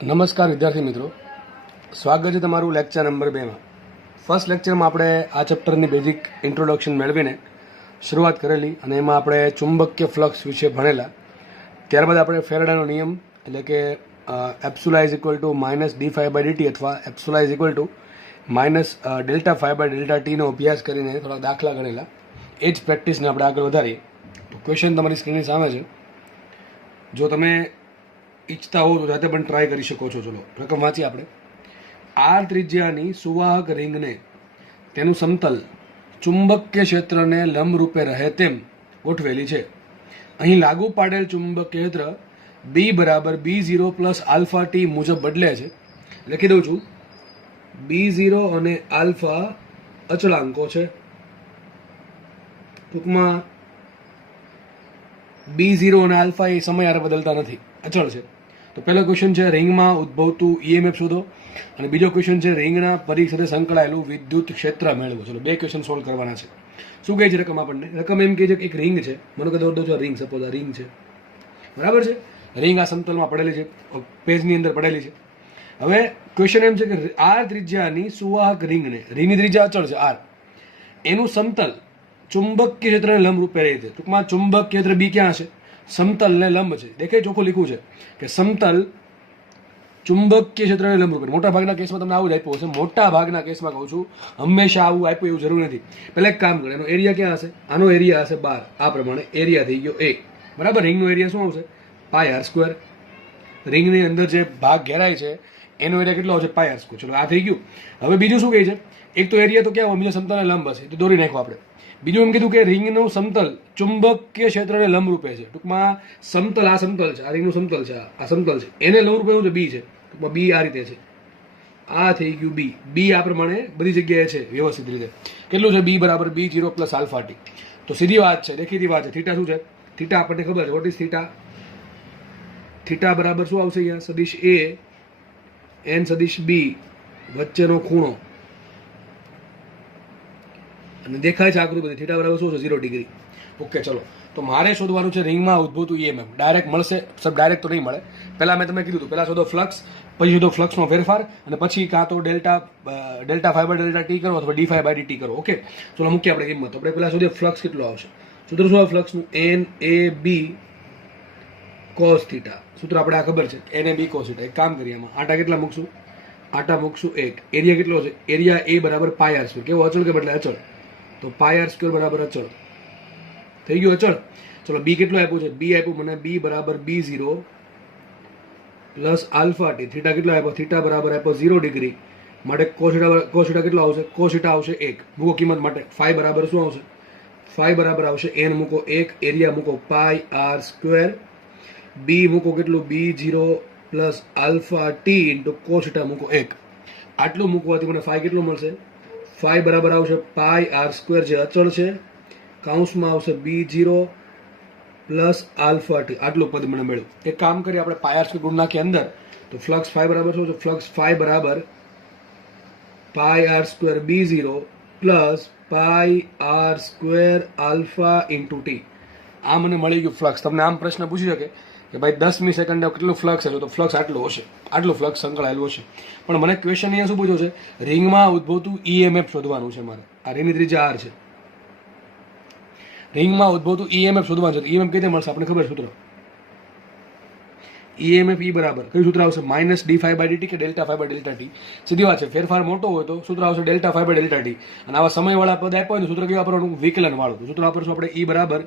નમસ્કાર વિદ્યાર્થી મિત્રો, સ્વાગત છે તમારું લેક્ચર નંબર 2 માં. ફર્સ્ટ લેક્ચરમાં આપણે આ ચેપ્ટરની બેઝિક ઇન્ટ્રોડક્શન મેળવીને શરૂઆત કરેલી અને એમાં આપણે ચુંબકીય ફ્લક્સ વિશે ભણેલા. ત્યારબાદ આપણે ફેરાડેનો નિયમ એટલે કે epsilon is equal two minus d∅/dt અથવા epsilon is equal two minus ∆∅/∆t નો અભ્યાસ કરીને થોડા દાખલા ગણેલા. એ જ પ્રેક્ટિસને આપણે આગળ વધારીએ. તો ક્વેશ્ચન તમારી સ્ક્રીનની સામે છે. જો તમે ઈચ્છતા હો તો જાતે પણ ટ્રાય કરી શકો છો. ચલો રકમ વાંચીએ આપણે. આર ત્રિજ્યાની સુવાહક રિંગને તેનું સમતલ ચુંબકીય ક્ષેત્રને લંબરૂપે રહે તેમ ગોઠવેલી છે. અહીં લાગુ પાડેલ ચુંબકીય ક્ષેત્ર બી બરાબર B0 પ્લસ આલ્ફા ટી મુજબ બદલે છે. લખી દઉં છું, B0 અને આલ્ફા અચળાંકો છે. ટૂંકમાં B0 અને આલ્ફા એ સમય હારે બદલતા નથી, અચળ છે. તો પહેલો ક્વેશ્ચન છે રિંગમાં ઉદ્ભવતું ઈએમએફ શોધો, અને બીજો ક્વેશ્ચન છે રિંગના પરિઘ સાથે સંકળાયેલું વિદ્યુત ક્ષેત્ર મેળવો. ચલો બે ક્વેશ્ચન સોલ્વ કરવાના છે. શું કહે છે રકમ આપણને? રકમ એમ કહે છે કે એક રિંગ છે, મને કહી દો છો રિંગ, સપોઝ આ રિંગ છે, બરાબર છે. રિંગ આ સમતલમાં પડેલી છે, પેજની અંદર પડેલી છે. હવે ક્વેશ્ચન એમ છે કે આર ત્રિજ્યાની સુવાહક રિંગની ત્રિજ્યા અચળ છે આર, એનું સમતલ ચુંબકીય ક્ષેત્રને લંબ રૂપે રહે છે. ટૂંકમાં ચુંબકીય ક્ષેત્ર બી ક્યાં હશે? સમતલને લંબ છે. દેખાય ચોખ્ખું લીધું છે કે સમતલ ચુંબકીય ક્ષેત્રને લંબ રૂપે. મોટા ભાગના કેસમાં તમને આવું જ આપ્યું હશે. મોટા ભાગના કેસમાં કહું છું, હંમેશા આવું આપ્યું એવું જરૂર નથી. પહેલા એક કામ કરે, એનો એરિયા ક્યાં હશે? આનો એરિયા હશે 12. આ પ્રમાણે એરિયા થઈ ગયો 1, બરાબર. રિંગનો એરિયા શું આવશે? πr². રિંગની અંદર જે ભાગ ઘેરાય છે એનો એરિયા કેટલો આવશે? πr². ચલો આ થઈ ગયું. હવે બીજું શું કહે છે? એક તો એરિયા તો ક્યાં હોય? બીજો સમતલને લંબ હશે, તો દોરી નાખો આપણે. બીજું એમ કીધું કે રિંગનું સમતલ ચુંબકીય ક્ષેત્રને લંબરૂપે છે. ટૂંકમાં સમતલ, આ સમતલ છે, આ રિંગનું સમતલ છે, આ સમતલ છે, એને લંબરૂપે શું છે? બી છે. ટૂંકમાં બી આ રીતે છે. આ થઈ ગયું બી. બી આ પ્રમાણે બધી જગ્યાએ છે વ્યવસ્થિત રીતે. કેટલું છે? બી બરાબર B0 પ્લસ આલ્ફા ટી. તો સીધી વાત છે, દેખીતી વાત છે. થીટા શું છે? થીટા આપણને ખબર છે. What is theta? થીટા બરાબર શું આવશે? અહીંયા સદિશ એ એન સદિશ બી વચ્ચેનો ખૂણો, અને દેખાય છે આકૃતિ બધી. થીટા બરાબર શું છે? 0 ડિગ્રી. ઓકે, ચલો. તો મારે શોધવાનું છે રિંગમાં ઉદ્ભવતું ઈએમએફ. ડાયરેક્ટ મળશે? સબ ડાયરેક્ટ તો નહીં મળે. પહેલા મેં તમને કીધું હતું, પહેલા શોધો ફ્લક્સ, પછી શોધો ફ્લક્સનો ફેરફાર, અને પછી કાં તો ∆∅/∆t કરો અથવા d∅/dt કરો. ઓકે, ચલો મૂકીએ આપણે કિંમત. આપણે પહેલા શોધીએ ફ્લક્સ કેટલો આવશે. સૂત્ર શું આવે ફ્લક્સનું? NAB cos theta. સૂત્ર આપણે આ ખબર છે, NAB cos થીટા. એક કામ કરીએ, આમાં આટા કેટલા મૂકશું? આટા મૂકશું 1. એરિયા કેટલો છે? એરિયા A બરાબર πr². કેવો? અચળ કે બદલે અચળ? તો πr² બરાબર અચળ થઈ ગયું. અચળ. ચલો બી કેટલું આપ્યું છે? બી આપ્યું મને બી બરાબર B0 plus alpha T. Theta કેટલો આપ્યો? થીટા બરાબર આપ્યો 0 ડિગ્રી. માટે કોસ થીટા કેટલો આવશે? કોસ થીટા આવશે 1. મૂકો કિંમત માટે. ફાઈ બરાબર શું આવશે? ફાઈ બરાબર આવશે n મૂકો 1, એરિયા મૂકો πr². બી મૂકો કેટલું? B0 plus alpha T into cos theta મૂકો 1. આટલું મૂકવાથી મને ફાઈ કેટલું મળશે? ફાઈ બરાબર આવશે πr² જે અચળ છે, કાઉન્સમાં આવશે B0 પ્લસ આલ્ફા ટી. આટલું પદ મને મળ્યું. એક કામ કરીએ, આપણે πr² ગુણ નાખીએ અંદર. તો ફ્લક્સ ફાઈ બરાબર શું છે? ફ્લક્સ ફાઈ બરાબર πr² B0 plus πr² alpha into T. આ મને મળી ગયું ફ્લક્સ. તમને આમ પ્રશ્ન પૂછી શકે કે ભાઈ 10મી સેકન્ડે કેટલું ફ્લક્સ હશે? તો ફ્લક્સ આટલું હશે, આટલું ફ્લક્સ સંકળાયેલું હશે. પણ મને ક્વેશ્ચન અહીંયા શું પૂછ્યો છે? રિંગમાં ઉદ્ભવતું ઈએમએફ શોધવાનું છે મારે. આ રિંગની ત્રિજ્યા આર છે. રિંગમાં ઉદ્ભવતું ઈએમએફ શોધવાનું છે. ઈએમએફ કઈ રીતે મળશે? આપણે ખબર સૂત્ર. ઈએમએફ ઈ બરાબર કયું સૂત્ર આવશે? માઇનસ d∅/dt કે ∆∅/∆t. સીધી વાત છે. ફેરફાર મોટો હોય તો સૂત્ર આવશે ∆∅/∆t. અને આવા સમયવાળા પદ આપ્યા હોય તો સૂત્ર કેવું વાપરવાનું? વિકલન વાળું. સૂત્ર વાપરશું આપણે ઈ બરાબર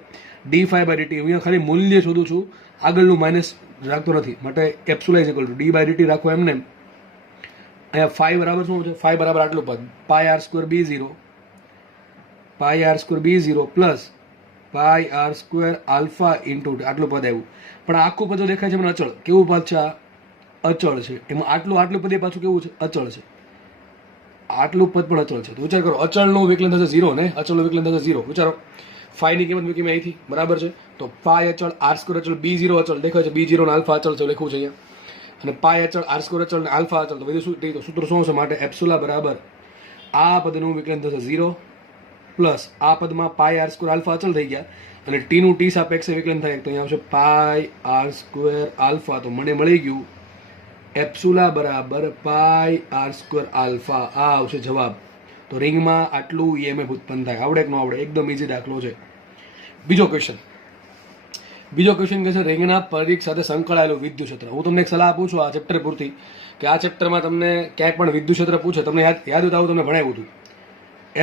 d∅/dt. અહીંયા ખાલી મૂલ્ય શોધું છું, આગળનું માઇનસ રાખતો નથી. માટે epsilon is equal two d/dt રાખો એમને. અહીંયા ફાઈ બરાબર શું છે? ફાઈ બરાબર આટલું પદ πr² B0 plus πr² alpha into આટલું પદ આવ્યું. પણ આખું પદ દેખાય છે મને અચળ. કેવું પદ છે? અચળ છે. એમાં આટલું પદ પાછું કેવું છે? અચળ છે. આટલું પદ પણ અચળ છે. તો વિચાર કરો, અચળનું વિકલન થશે 0 ને, અચળનું વિકલન થશે 0. વિચારો, ફાઈની કિંમત મૂકી મેં અહીંથી, બરાબર છે. તો પાઈ અચળ, r² અચળ, B0 અચળ દેખાય છે, B0 ને આલ્ફા અચળ છે લખ્યું છે અહીંયા. અને પાઈ અચળ, r² અચળ ને આલ્ફા અચળ. તો બધું શું? તો સૂત્ર શું હશે? માટે એપ્સિલોન બરાબર આ પદનું વિકલન થશે 0 પ્લસ આ પદમાં πr² આલ્ફા અચળ થઈ ગયા, અને ટીનું ટી સાપેક્ષે વિકલન થાય તો અહીંયા આવશે πr² આલ્ફા. તો મને મળી ગયું એપ્સુલા બરાબર પાઈ આર સ્ક્વેર આલ્ફા, આ આવશે જવાબ. તો રિંગમાં આટલું ઈએમએફ ઉત્પન્ન થાય. આવડે કે ન આવડે? એકદમ ઈઝી દાખલો છે. બીજો ક્વેશ્ચન કહે છે રિંગના પરિઘ સાથે સંકળાયેલું વિદ્યુત ક્ષેત્ર. હું તમને એક સલાહ આપું છું આ ચેપ્ટર પૂરતી, કે આ ચેપ્ટરમાં તમને ક્યાંય પણ વિદ્યુત ક્ષેત્ર પૂછે, તમને યાદ હતું, તમને ભણાવ્યું હતું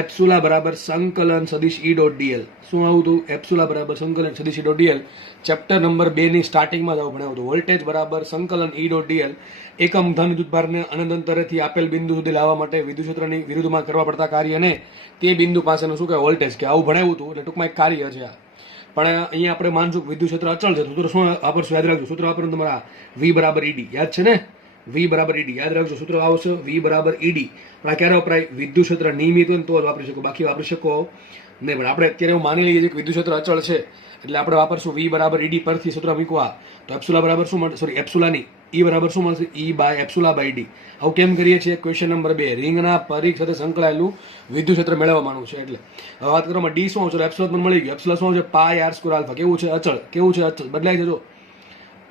એપ્સુલા બરાબર સંકલન સદિશ ઈ ડોટ ડીએલ. શું આવું હતું? એપ્સુલા બરાબર સંકલન સદિશ ઈ ડોટ ડીએલ. ચેપ્ટર નંબર 2 ની સ્ટાર્ટિંગમાં જ આવું ભણાવ્યું હતું. વોલ્ટેજ બરાબર સંકલન ઈ ડોટ ડીએલ. એકમ ધન વિદ્યુતભારને અનંત અંતરેથી આપેલ બિંદુ સુધી લાવવા માટે વિદ્યુત ક્ષેત્રની વિરુદ્ધમાં કરવા પડતા કાર્યને તે બિંદુ પાસેનું શું કહેવાય? વોલ્ટેજ. કે આવું ભણાવ્યું હતું. એટલે ટૂંકમાં એક કાર્ય છે આ. પણ અહીંયા આપણે માનશું કે વિદ્યુત ક્ષેત્ર અચળ છે. સૂત્ર શું વાપરશું? યાદ રાખજો. સૂત્ર વાપરવાનું તમારા વી બરાબર ઈડી. યાદ છે ને? વી બરાબર ઈડી યાદ રાખજો. સૂત્ર આવશે વી બરાબર ઈડી. પણ આ ક્યારે વપરાય? વિદ્યુત ક્ષેત્ર નિયમિત હોય ને તો જ વાપરી શકો, બાકી વાપરી શકો નહીં. પણ આપણે અત્યારે એવું માની લઈએ છીએ કે વિદ્યુત ક્ષેત્ર અચળ છે, એટલે આપણે વાપરશું વી બરાબર ઈડી પરથી સૂત્ર મૂકવા. તો એપ્સુલા બરાબર શું મળશે? સોરી, એપ્સુલાની ઈ બરાબર શું મળશે? ઈ બાય એપ્સુલા બાય ડી. આવું કેમ કરીએ છીએ? ક્વેશ્ચન નંબર 2 રિંગના પરિઘ સાથે સંકળાયેલું વિદ્યુત ક્ષેત્ર મેળવવાનું છે. એટલે હવે વાત કરવામાં ડી શું આવશે? એપ્સુલા મને મળી ગયું. એપ્સુલા શું છે? પાઈ આર સ્ક્વેર આલ્ફા. કેવું છે? અચળ. કેવું છે? અચળ. બદલાય છે જો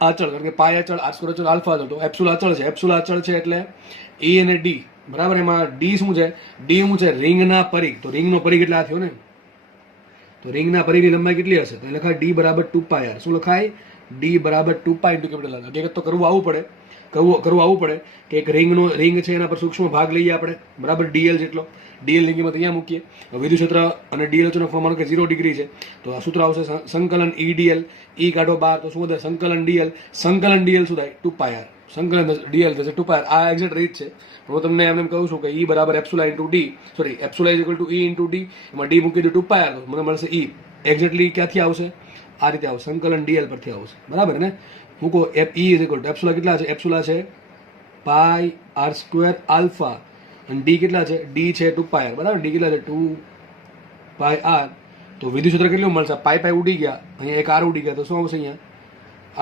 અચળ, કારણ કે પાય અચળ, આર સ્ક્વેર અચળ, આલ્ફા અચળ. તો એપ્સુલા અચળ છે. એપ્સુલા અચળ છે એટલે ઈ અને ડી બરાબર. એમાં ડી શું છે? ડી શું છે? રિંગના પરિઘ. તો રિંગનો પરિઘ એટલે આ થયો ને. તો રિંગના પરિઘની લંબાઈ કેટલી હશે? તો લખાય ડી બરાબર 2 આર. શું લખાય? ડી બરાબર 2 ઇન્ટુ કેપિટલ આર. હકીકત તો કરવું આવવું પડે કે એક રિંગ છે, એના પર સૂક્ષ્મ ભાગ લઈએ આપણે બરાબર ડીએલ જેટલો. ડીએલ ની કિંમત અહીંયા મૂકીએ. વિદ્યુત ક્ષેત્ર અને ડીએલ વચ્ચેનો ખૂણો માનો કે 0 ડિગ્રી છે. તો આ સૂત્ર આવશે સંકલન ઈ ડીએલ. ઈ કાઢો બહાર તો શું થાય? સંકલન ડીએલ. સંકલન ડીએલ શું થાય? 2 આર. સંકલન ડીએલ થશે 2 આર. આ એક્ઝેક્ટ રીત છે. હું તમને એમ કહું છું કે ઈ બરાબર epsilon into d, sorry epsilon is equal to E into d. એમાં ડી મૂકી દો 2 આર, મને મળશે ઈ. એક્ઝેક્ટલી ક્યાંથી આવશે? આ રીતે આવશે, સંકલન ડીએલ પરથી આવશે બરાબર ને. મૂકો ઈ ઇઝ ઇક્વલ ટુ એપ્સુલા કેટલા છે? એપ્સુલા છે પાઈ આર સ્ક્વેર આલ્ફા અને ડી કેટલા છે? ડી છે 2 આર બરાબર. ડી કેટલા છે? 2 આર. તો વિદ્યુત ક્ષેત્ર કેટલું મળશે? પાઈ ઉડી ગયા, અહીંયા એક આર ઉડી ગયા, તો શું આવશે અહીંયા?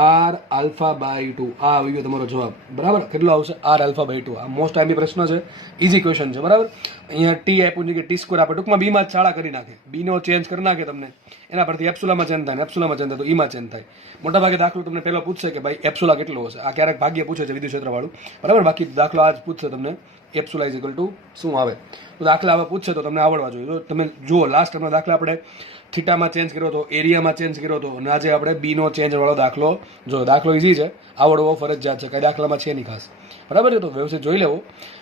R alpha by 2. આ આવી ગયો તમારો જવાબ બરાબર. કેટલો આવશે? R alpha by 2. આ મોસ્ટ ટાઈમની પ્રશ્ન છે, ઇઝી ક્વેશ્ચન છે બરાબર. અહીંયા ટી આપ્યું છે કે ટી સ્ક્વેર આપણે ટૂંકમાં બીમાં ચાળા કરી નાખે, બીનો ચેન્જ કરી નાખે તમને, એના પરથી એપ્સુલામાં ચેન્જ થાય, એપ્સુલામાં ચેન્જ થાય તો ઈમાં ચેન્જ થાય. મોટાભાગે દાખલો તમને પહેલો પૂછશે કે ભાઈ એપ્સુલા કેટલો હશે. આ ક્યારેક ભાગ્ય પૂછે છે વિદ્યુત ક્ષેત્ર વાળું બરાબર. બાકી દાખલો આજ પૂછશે તમને એપ્સુલા ઇઝ ઇક્વલ ટુ શું આવે. તો દાખલા હવે પૂછશે તો તમને આવડવા જોઈએ. જો તમે જુઓ લાસ્ટ ટાઈમનો દાખલા આપણે થીટામાં ચેન્જ કર્યો હતો, એરિયામાં ચેન્જ કર્યો હતો, અને આજે આપણે બીનો ચેન્જ વાળો દાખલો જો. દાખલો ઇઝી છે, આવડવો ફરજિયાત છે, કઈ દાખલામાં છે નહીં ખાસ બરાબર છે. તો વ્યવસ્થિત જોઈ લેવો,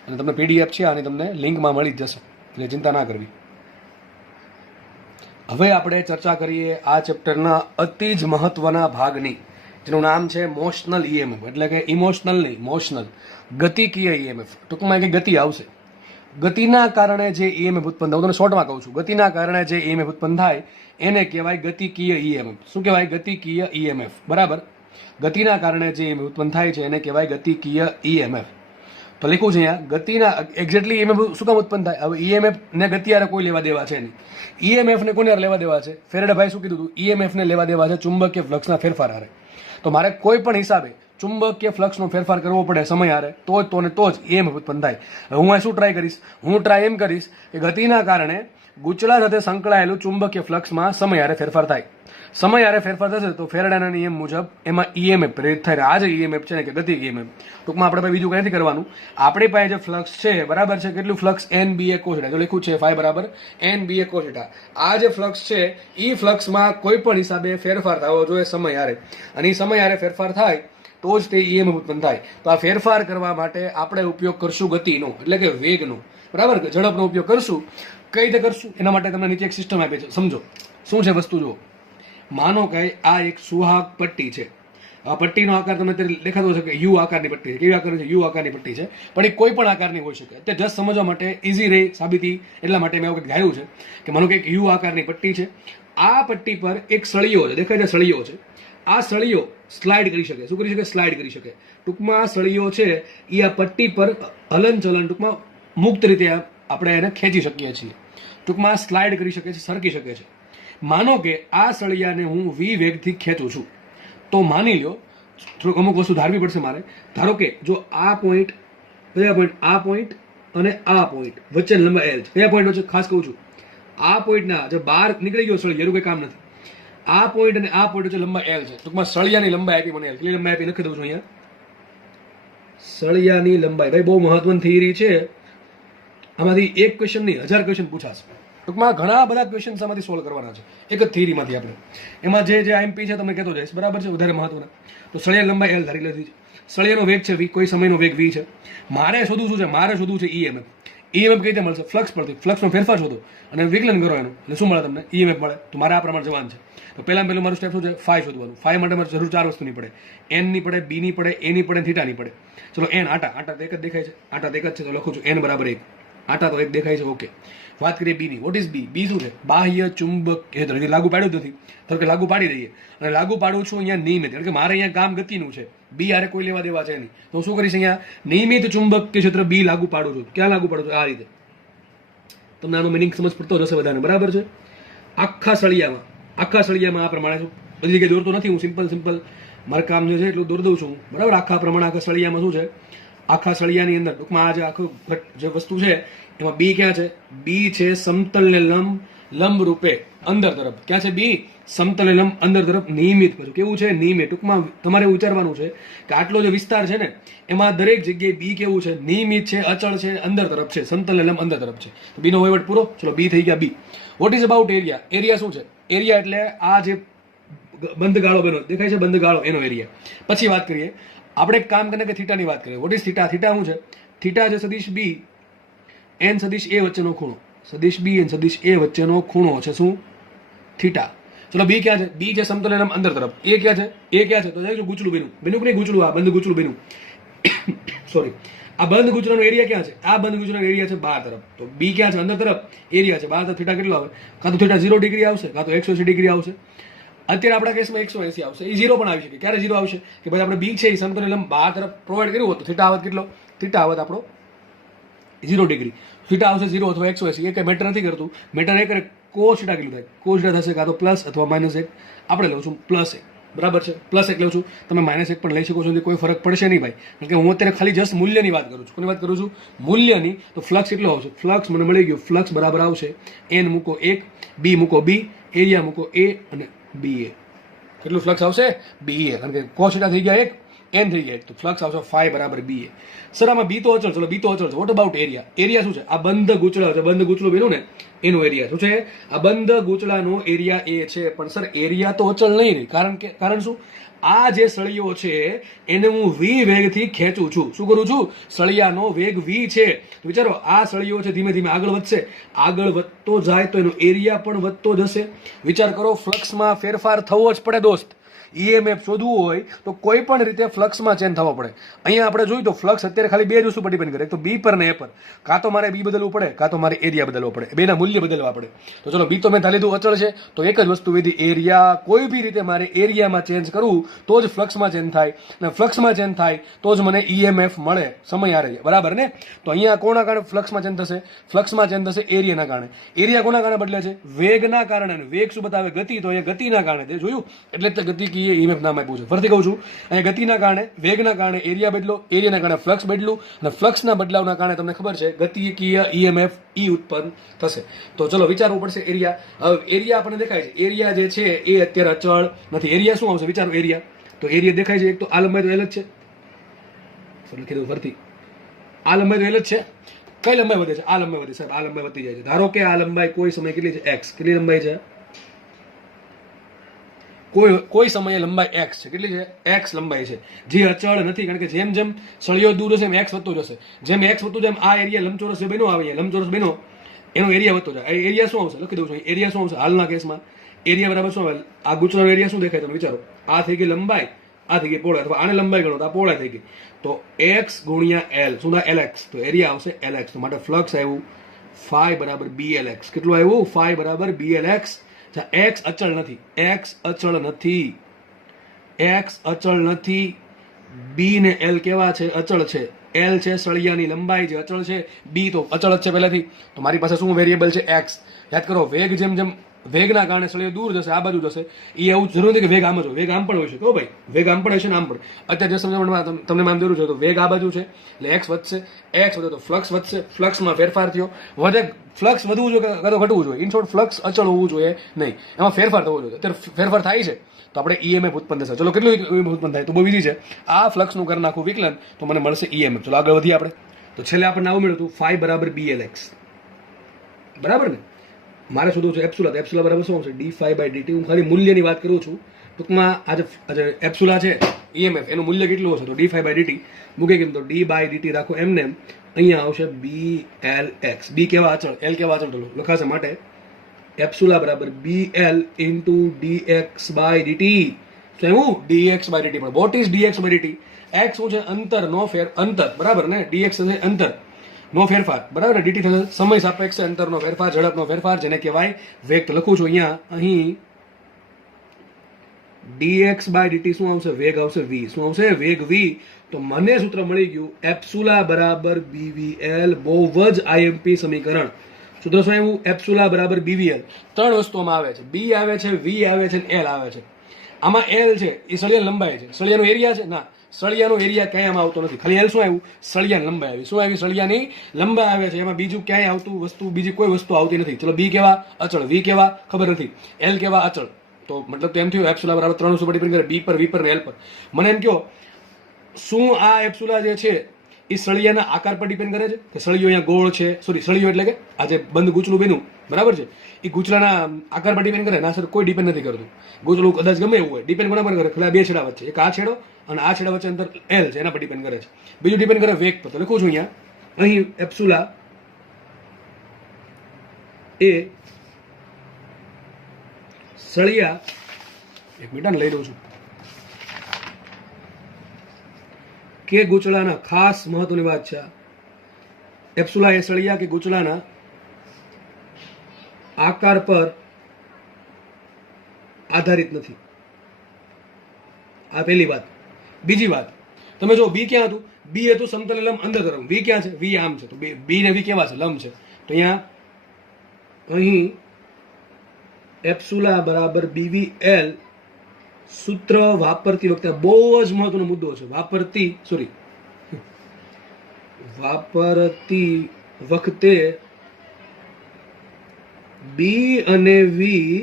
અને તમને પીડીએફ છે આની તમને લિંકમાં મળી જ જશે, એટલે ચિંતા ના કરવી. હવે આપણે ચર્ચા કરીએ આ ચેપ્ટરના અતિ જ મહત્વના ભાગની, જેનું નામ છે મોશનલ ઈએમએફ. એટલે કે ઇમોશનલ નહીં, મોશનલ, ગતિકીય ઈએમએફ. ટૂંકમાં કે ગતિ આવશે. ગતિના કારણે જે ઈએમએફ ઉત્પન્ન થાય, હું તમને શોર્ટમાં કહું છું, ગતિના કારણે જે ઈએમએફ ઉત્પન્ન થાય એને કહેવાય ગતિકીય ઈએમએફ. શું કહેવાય? ગતિકીય ઈએમએફ બરાબર. ગતિના કારણે જે ઈએમએફ ઉત્પન્ન થાય છે એને કહેવાય ગતિકીય ઈએમએફ. તો લખ્યું છે અહીંયા ગતિના એક્ઝેક્ટલી ઈએમએફ શું કામ ઉત્પન્ન થાય? હવે ઈએમએફ ને ગતિ હારે કોઈ લેવા દેવા છે નહીં. ઈએમએફ ને કોને હારે લેવા દેવા છે? ફેરેડે ભાઈ શું કીધું હતું? ઈએમએફ ને લેવા દેવા છે ચુંબકીય ફ્લક્સના ફેરફાર હારે. તો મારે કોઈ પણ હિસાબે ચુંબકીય ફ્લક્સનો ફેરફાર કરવો પડે સમય હારે, તો જ ઈએમએફ ઉત્પન્ન થાય. હવે હું શું ટ્રાય કરીશ? હું ટ્રાય એમ કરીશ કે ગતિના કારણે ગૂંચળા સાથે સંકળાયેલું ચુંબકીય ફ્લક્સમાં સમય હારે ફેરફાર થાય. સમય હારે ફેરફાર થશે તો ફેરાડેના નિયમ મુજબ એમાં ઈએમએફ પ્રેરિત થાય. આ જે ઈએમએફ છે ને કે ગતિ ઈએમએફ, ટૂંકમાં આપણે બીજું કંઈ નથી કરવાનું. આપણી પાસે જે ફ્લક્સ છે બરાબર છે, કેટલું ફ્લક્સ? એન બી એ કોસેટા. જો લખ્યું છે ફાઈ બરાબર એન બી એ કોસેટા. આ જે ફ્લક્સ છે એ ફ્લક્સમાં કોઈ પણ હિસાબે ફેરફાર થવો જોઈએ સમય હારે, અને એ સમય હારે ફેરફાર થાય તો જ તે ઈએમએફ ઉત્પન્ન થાય. તો આ ફેરફાર કરવા માટે આપણે ઉપયોગ કરશું ગતિનો, એટલે કે વેગનો બરાબર, ઝડપનો ઉપયોગ કરશું. કઈ રીતે કરશું એના માટે તમને નીચે એક સિસ્ટમ આપી છે, સમજો શું છે વસ્તુ. જો માનો કે આ એક સુહાગ પટ્ટી છે. આ પટ્ટીનો આકાર તમને અત્યારે દેખાતો છે કે યુ આકારની પટ્ટી છે. કેવી આકારની છે? યુ આકારની પટ્ટી છે, પણ એ કોઈ પણ આકારની હોઈ શકે. તે જસ્ટ સમજવા માટે ઈઝી રહે સાબિતી, એટલા માટે મેં એવું ગાયું છે કે માનો કે એક યુ આકારની પટ્ટી છે. આ પટ્ટી પર એક સળિયો છે, દેખાય છે સળિયો છે. આ સળિયો સ્લાઇડ કરી શકે. શું કરી શકે? સ્લાઇડ કરી શકે. ટૂંકમાં આ સળિયો છે એ આ પટ્ટી પર હલનચલન ટૂંકમાં મુક્ત રીતે આપણે એને ખેંચી શકીએ છીએ. ટૂંકમાં સ્લાઇડ કરી શકે છે, સરકી શકે છે. માનો કે આ સળિયાને હું વી વેગથી ખેંચું છું, તો માની લો થોડુંક અમુક વસ્તુ ધારવી પડશે મારે. ધારો કે જો આ પોઈન્ટ, કયા પોઈન્ટ? આ પોઈન્ટ અને આ પોઈન્ટ વચ્ચે લંબાઈ એલ છે. કયા પોઈન્ટ વચ્ચે? ખાસ કહું છું, આ પોઈન્ટના જે બહાર નીકળી ગયો સળિયો એનું કંઈ કામ નથી. આ પોઈન્ટ અને આ પોઈન્ટ વચ્ચે લંબાઈ એલ છે. ટૂંકમાં સળિયાની લંબાઈ આપી મને એલ. કેટલી લંબાઈ આપી લખી દઉં છું અહીંયા? સળિયાની લંબાઈ. ભાઈ બહુ મહત્વની થિયરી છે. આમાંથી એક ક્વેશ્ચન નહીં 1000 ક્વેશ્ચન પૂછાશે. ટૂંકમાં ઘણા બધા ક્વેશ્ચન આમાંથી સોલ્વ કરવાના છે એક જ થિયરીમાંથી આપણે. એમાં જે આઈએમપી છે તમને કહેતો જઈશ, બરાબર છે, વધારે મહત્વના. તો સળિયા લંબાઈ એલ ધારી લીધી છે. સળિયાનો વેગ છે વી, કોઈ સમયનો વેગ વી છે. મારે શોધવું શું છે? મારે શોધવું છે ઈએમએફ. ઈએમએફ કઈ રીતે મળશે? ફ્લક્સ પરથી. ફ્લક્સનો ફેરફાર શોધો અને વિકલન કરો એનું, એટલે શું મળે તમને? ઈએમએફ મળે. તો મારે આ પ્રમાણે જવાનું છે. તો પહેલાં મારું સ્ટેપ શું છે? ફાઈ શોધવાનું. ફાઈ માટે મારે જરૂર 4 વસ્તુની પડે. એન ની પડે, બી ની પડે, એ ની પડે, થીટા ની પડે. ચલો એન, આટા તો એક જ દેખાય છે, આટા તો એક જ છે, તો લખું છું એન બરાબર 1. આટા તો એક દેખાય છે, ઓકે. વાત કરીએ બી ની. What is B? બી શું છે? બાહ્ય ચુંબક ક્ષેત્ર. હજી લાગુ પાડ્યું જ નથી, ધારો કે લાગુ પાડી દઈએ અને લાગુ પાડું છું અહીંયા નિયમિત, કારણ કે મારે અહીંયા કામ ગતિનું છે. બી આરે કોઈ લેવા દેવા છે નહીં, તો હું શું કરીશ? અહીંયા નિયમિત ચુંબક ક્ષેત્ર બી લાગુ પાડું છું. ક્યાં લાગુ પાડું છું? આ રીતે. તમને આનો મિનિંગ સમજ પડતો જશે બધાને, બરાબર છે? આખા સળિયામાં આ પ્રમાણે છું. બધી જગ્યાએ દોરતો નથી હું, સિમ્પલ મારે કામ જે છે એટલું દોર દઉં છું, બરાબર? આખા પ્રમાણે આખા સળિયામાં શું છે? આખા સળિયાની અંદર ટૂંકમાં આ જે આખું જે વસ્તુ છે એમાં બી ક્યાં છે? બી છે સમતલને લંબ રૂપે અંદર તરફ. ક્યાં છે બી? સમતલને લંબ અંદર તરફ નિયમિત. પછી કેવું છે? નિયમિત. ટૂંકમાં તમારે વિચારવાનું છે કે આટલો જે વિસ્તાર છે ને એમાં દરેક જગ્યાએ બી કેવું છે? નિયમિત છે, અચળ છે, અંદર તરફ છે, સમતલને લંબ અંદર તરફ છે. બી નો વહીવટ પૂરો. ચલો બી થઈ ગયા B. What is about area? Area શું છે? એરિયા એટલે આ જે બંધ ગાળો બન્યો દેખાય છે, બંધ ગાળો, એનો એરિયા. પછી વાત કરીએ આપણે એક કામ કરીને કે થીટાની વાત કરીએ. What is theta? થીટા શું છે? થીટા છે સદિશ બી એન સદિશ એ વચ્ચેનો ખૂણો. સદિશ બી એન સદિશ એ વચ્ચેનો ખૂણો છે શું? થીટા. ચલો બી ક્યાં છે? બી છે સમતલ એમ અંદર તરફ. એ ક્યાં છે? એ ક્યાં છે? તો જાય ગૂંચળું બન્યું કે નહીં? ગૂંચળું, આ બંધ ગૂંચળું બન્યું. સોરી, આ બંધ ગૂંચળાનો એરિયા ક્યાં છે? આ બંધ ગૂંચળાનો એરિયા છે બહાર તરફ. તો બી ક્યાં છે? અંદર તરફ. એરિયા છે બહાર તરફ. થીટા કેટલો આવે? કાં તો થીટા 0 ડિગ્રી આવશે, કાં તો 180 ડિગ્રી આવશે. અત્યારે આપણા કેસમાં 180 આવશે. એ 0 પણ આવી શકે. ક્યારે 0 આવશે? કે ભાઈ આપણે બી છે એ સમતલ લંબ બહાર તરફ પ્રોવાઈડ કર્યું હોત તો થીટા આવત કેટલો? થીટા આવત આપણો 0 ડિગ્રી. થીટા આવશે 0 અથવા 180. એ કંઈ મેટર નથી કરતું. મેટર એ કરે કોસ થીટા કેટલું થાય? કોસ થીટા થશે કાં તો પ્લસ અથવા -1. આપણે લઉં છું +1, બરાબર છે? +1 લઉં છું. તમે -1 પણ લઈ શકો છો, કોઈ ફરક પડશે નહીં ભાઈ, કારણ કે હું અત્યારે ખાલી જસ્ટ મૂલ્યની વાત કરું છું. કોની વાત કરું છું? મૂલ્યની. તો ફ્લક્સ કેટલો આવશે? ફ્લક્સ મને મળી ગયું. ફ્લક્સ બરાબર આવશે એન મૂકો 1, બી મૂકો બી, એરિયા મૂકો એ અને બી એ. કેટલું ફ્લક્સ આવશે? બી એ, કારણ કે કોસ થીટા થઈ ગયા 1, એન થઈ ગયા 1, તો ફ્લક્સ આવશે φ બરાબર બી એ. સર આમાં બી તો અચળ. ચલો બી તો અચળ છે. What about area? એરિયા શું છે? આ બંધ ગૂંચળા છે, બંધ ગૂંચળું બન્યું ને એનો એરિયા શું છે? આ બંધ ગૂંચળાનો એરિયા એ છે. પણ સર એરિયા તો અચળ નહીં. કારણ શું? આ જે સળિયો છે એને હું વી વેગથી ખેંચું છું. શું કરું છું? સળિયાનો વેગ વી છે. તો વિચારો આ સળિયો છે ધીમે ધીમે આગળ વધશે. આગળ વધતો જાય તો એનો એરિયા પણ વધતો જશે. વિચાર કરો, ફ્લક્સમાં ફેરફાર થવો જ પડે દોસ્ત. ઈએમએફ શોધવું હોય તો કોઈ પણ રીતે ફ્લક્સમાં ચેન્જ થવો પડે. અહીંયા આપણે જોયું તો ફ્લક્સ અત્યારે ખાલી 2 જ વસ્તુ પર ડિપેન્ડ કરે, એક તો બી પર ને એ પર. કાં તો મારે બી બદલવું પડે, કાં તો મારે એરિયા બદલવો પડે. બેના મૂલ્ય બદલવા પડે. તો ચલો બી તો મેં ધારી લીધું અચળ છે, તો એક જ વસ્તુ વિધિ એરિયા. કોઈ બી રીતે મારે એરિયામાં ચેન્જ કરવું તો જ ફ્લક્સમાં ચેન્જ થાય, અને ફ્લક્સમાં ચેન્જ થાય તો જ મને ઈએમએફ મળે સમય આરે, બરાબર ને? તો અહીંયા કોના કારણે ફ્લક્સમાં ચેન્જ થશે? ફ્લક્સમાં ચેન્જ થશે એરિયાના કારણે. એરિયા કોના કારણે બદલે છે? વેગના કારણે. વેગ શું બતાવે? ગતિ. તો એ ગતિના કારણે. તે જોયું એટલે જ ગતિ કીએ ઈએમએફ નામ આપ્યું છે. ફરીથી કહું છું, અહીંયા ગતિના કારણે, વેગના કારણે એરિયા બદલો, એરિયાના કારણે ફ્લક્સ બદલું, અને ફ્લક્સના બદલાવના કારણે તમને ખબર છે ગતિકીય ઈએમએફ ઈ ઉત્પન્ન થશે. તો ચલો વિચારવું પડશે એરિયા. હવે એરિયા આપણને દેખાય છે. એરિયા જે છે એ અત્યારે અચળ નથી. એરિયા શું આવશે? વિચારો એરિયા. તો એરિયા દેખાય છે. એક તો આ લંબાઈ તો એલ જ છે. કીધું ફરતી આ લંબાઈ તો એલ જ છે. કઈ લંબાઈ વધે છે? આ લંબાઈ વધે. સાહેબ આ લંબાઈ વધતી જાય છે. ધારો કે આ લંબાઈ કોઈ સમય કેટલી છે? એક્સ. કેટલી લંબાઈ છે? કોઈ સમયે લંબાઈ એક્સ છે. કેટલી છે? એક્સ લંબાઈ છે, જે અચળ નથી. કારણ કે જેમ જેમ સળિયો દૂર જશે એમ એક્સ વધતો જશે. જેમ એક્સ વધતું જાય આ એરિયા લંબચોરસ જે બન્યો આવે, લંબચોરસ બન્યો એનો એરિયા વધતો જાય. એરિયા શું આવશે? લખી દઉં છું. એરિયા શું આવશે હાલના કેસમાં? એરિયા બરાબર શું આવે? આ ગૂંચળાનો એરિયા શું દેખાય તમે વિચારો? આ થઈ ગઈ લંબાઈ, આ થઈ ગઈ પહોળાઈ, અથવા આને લંબાઈ ગણો તો આ પહોળાઈ થઈ ગઈ. તો એક્સ ગુણ્યા એલ શું થાય? એલએક્સ. તો એરિયા આવશે એલએક્સ. તો માટે ફ્લક્સ આવ્યું φ બરાબર BLX. કેટલું આવ્યું? φ બરાબર BLX. એક્સ અચળ નથી. એક્સ અચળ નથી. એક્સ અચળ નથી. બી ને એલ કેવા છે? અચળ છે. એલ છે સળિયાની લંબાઈ જે અચળ છે. બી તો અચળ જ છે પહેલાથી. તો મારી પાસે શું વેરિયેબલ છે? એક્સ. યાદ કરો, વેગ જેમ જેમ વેગના કારણે સળિયો દૂર જશે, આ બાજુ જશે. એ એવું જરૂર નથી કે વેગ આમ જ હોય, વેગ આમ પણ હોય શકે. ભાઈ વેગ આમ પણ હશે ને આમ પણ. અત્યારે જે સમજાવવામાં તમને માન દોરું છે તો વેગ આ બાજુ છે એટલે એક્સ વધશે, એક્સ વધે તો ફ્લક્સ વધશે, ફ્લક્સમાં ફેરફાર થયો, વધે ફ્લક્સ વધવું જોઈએ કે ઘટવું જોઈએ? ઇન શોર્ટ ફ્લક્સ અચળ હોવું જોઈએ નહીં, એમાં ફેરફાર થવો જોઈએ. અત્યારે ફેરફાર થાય છે તો આપણે ઈએમએફ ઉત્પન્ન થશે. ચલો કેટલું ઈએમએફ ઉત્પન્ન થાય તો બહુ ઈઝી છે. આ ફ્લક્સનું કરી નાખું વિકલન તો મને મળશે ઈએમએફ. ચલો આગળ વધીએ આપણે. તો છેલ્લે આપણને આવું મળ્યું હતું ફાઈ બરાબર BLX, બરાબર ને? મારે શોધવું છે એપ્સુલા. તો એપ્સુલા બરાબર શું આવશે? d∅/dt. હું ખાલી મૂલ્યની વાત કરું છું. ટૂંકમાં આજે એપ્સુલા છે ઈએમએફ એનું મૂલ્ય કેટલું હશે તો d∅/dt મૂકે કેમ તો d/dt રાખો એમને. અહીંયા આવશે BLX. બી કેવા અચળ, એલ કેવા અચળ લખાશે માટે એપ્સુલા બરાબર BL ઇન્ટુ dx/dt. તો એવું dx/dt. પણ વોટ ઇઝ dx/dt? x શું છે? અંતર, નો ફેર, અંતર, બરાબર ને? dx થશે અંતર, નો ફેરફાર, બરાબર. dt થશે સમય સાપેક્ષે અંતરનો ફેરફાર, ઝડપનો ફેરફાર, જેને કહેવાય વેગ. તો લખું છું અહીંયા, અહીં dx/dt શું આવશે? વેગ આવશે v. શું આવશે? વેગ v. તો મને સૂત્ર મળી ગયું એપ્સુલા બરાબર BVL. બહુ જ IMP સમીકરણ. સૂત્ર શું આવ્યું? એપ્સુલા બરાબર BVL. ત્રણ વસ્તુઓમાં આવે છે, b આવે છે, v આવે છે, l આવે છે. આમાં l છે એ સળિયાની લંબાઈ છે. સળિયાનો એરિયા છે ના, સળિયાનો એરિયા ક્યાંય આમાં આવતો નથી. ખાલી એલ શું આવ્યું? સળિયાની લંબાઈ આવી. શું આવી? સળિયાની લંબાઈ આવે છે. એમાં બીજું ક્યાંય આવતું વસ્તુ, બીજી કોઈ વસ્તુ આવતી નથી. ચલો બી કેવા? અચળ. વી કેવા? ખબર નથી. એલ કેવા? અચળ. તો મતલબ તો એમ થયું એપ્સુલા બરાબર 3 વસ્તુ પર ડિપેન્ડ કરે, બી પર, વી પર ને એલ પર. મને એમ કહો શું આ એપ્સુલા જે છે એ સળિયાના આકાર પર ડિપેન્ડ કરે છે કે સળિયો અહીંયા ગોળ છે? સોરી, સળિયો એટલે કે આ જે બંધ ગૂંચળું બન્યું, બરાબર છે, એ ગૂંચળાના આકાર પર ડિપેન્ડ કરે? ના સર, કોઈ ડિપેન્ડ નથી કરતું. ગૂંચળું કદાચ ગમે એવું હોય, ડિપેન્ડ કોના પર કરે? ખાલી બે છેડા વચ્ચે, એક આ છેડો અને આ છેડા વચ્ચે અંતર એલ છે, એના પર ડિપેન્ડ કરે છે. બીજું ડિપેન્ડ કરે વેગ પર. તો લખું છું અહીંયા, અહીં એપ્સુલા એ સળિયા, એક મિનિટ લઈ લઉં છું, કે ગૂંચળાના, ખાસ મહત્વની વાત છે, એપ્સુલા એ સળિયા કે ગૂંચળાના આકાર પર આધારિત નથી. આ પહેલી વાત. બીજી વાત, તમે જો બી ક્યાં હતું? બી હતું સમતલ લંબ અંદર તરફ. વી ક્યાં છે? વી આમ છે. તો બી ને વી કેવા છે? લંબ છે. તો અહીંયા અહીં એપ્સુલા બરાબર BVL સૂત્ર વાપરતી વખતે બહુ જ મહત્વનો મુદ્દો છે. વાપરતી વખતે બી અને વી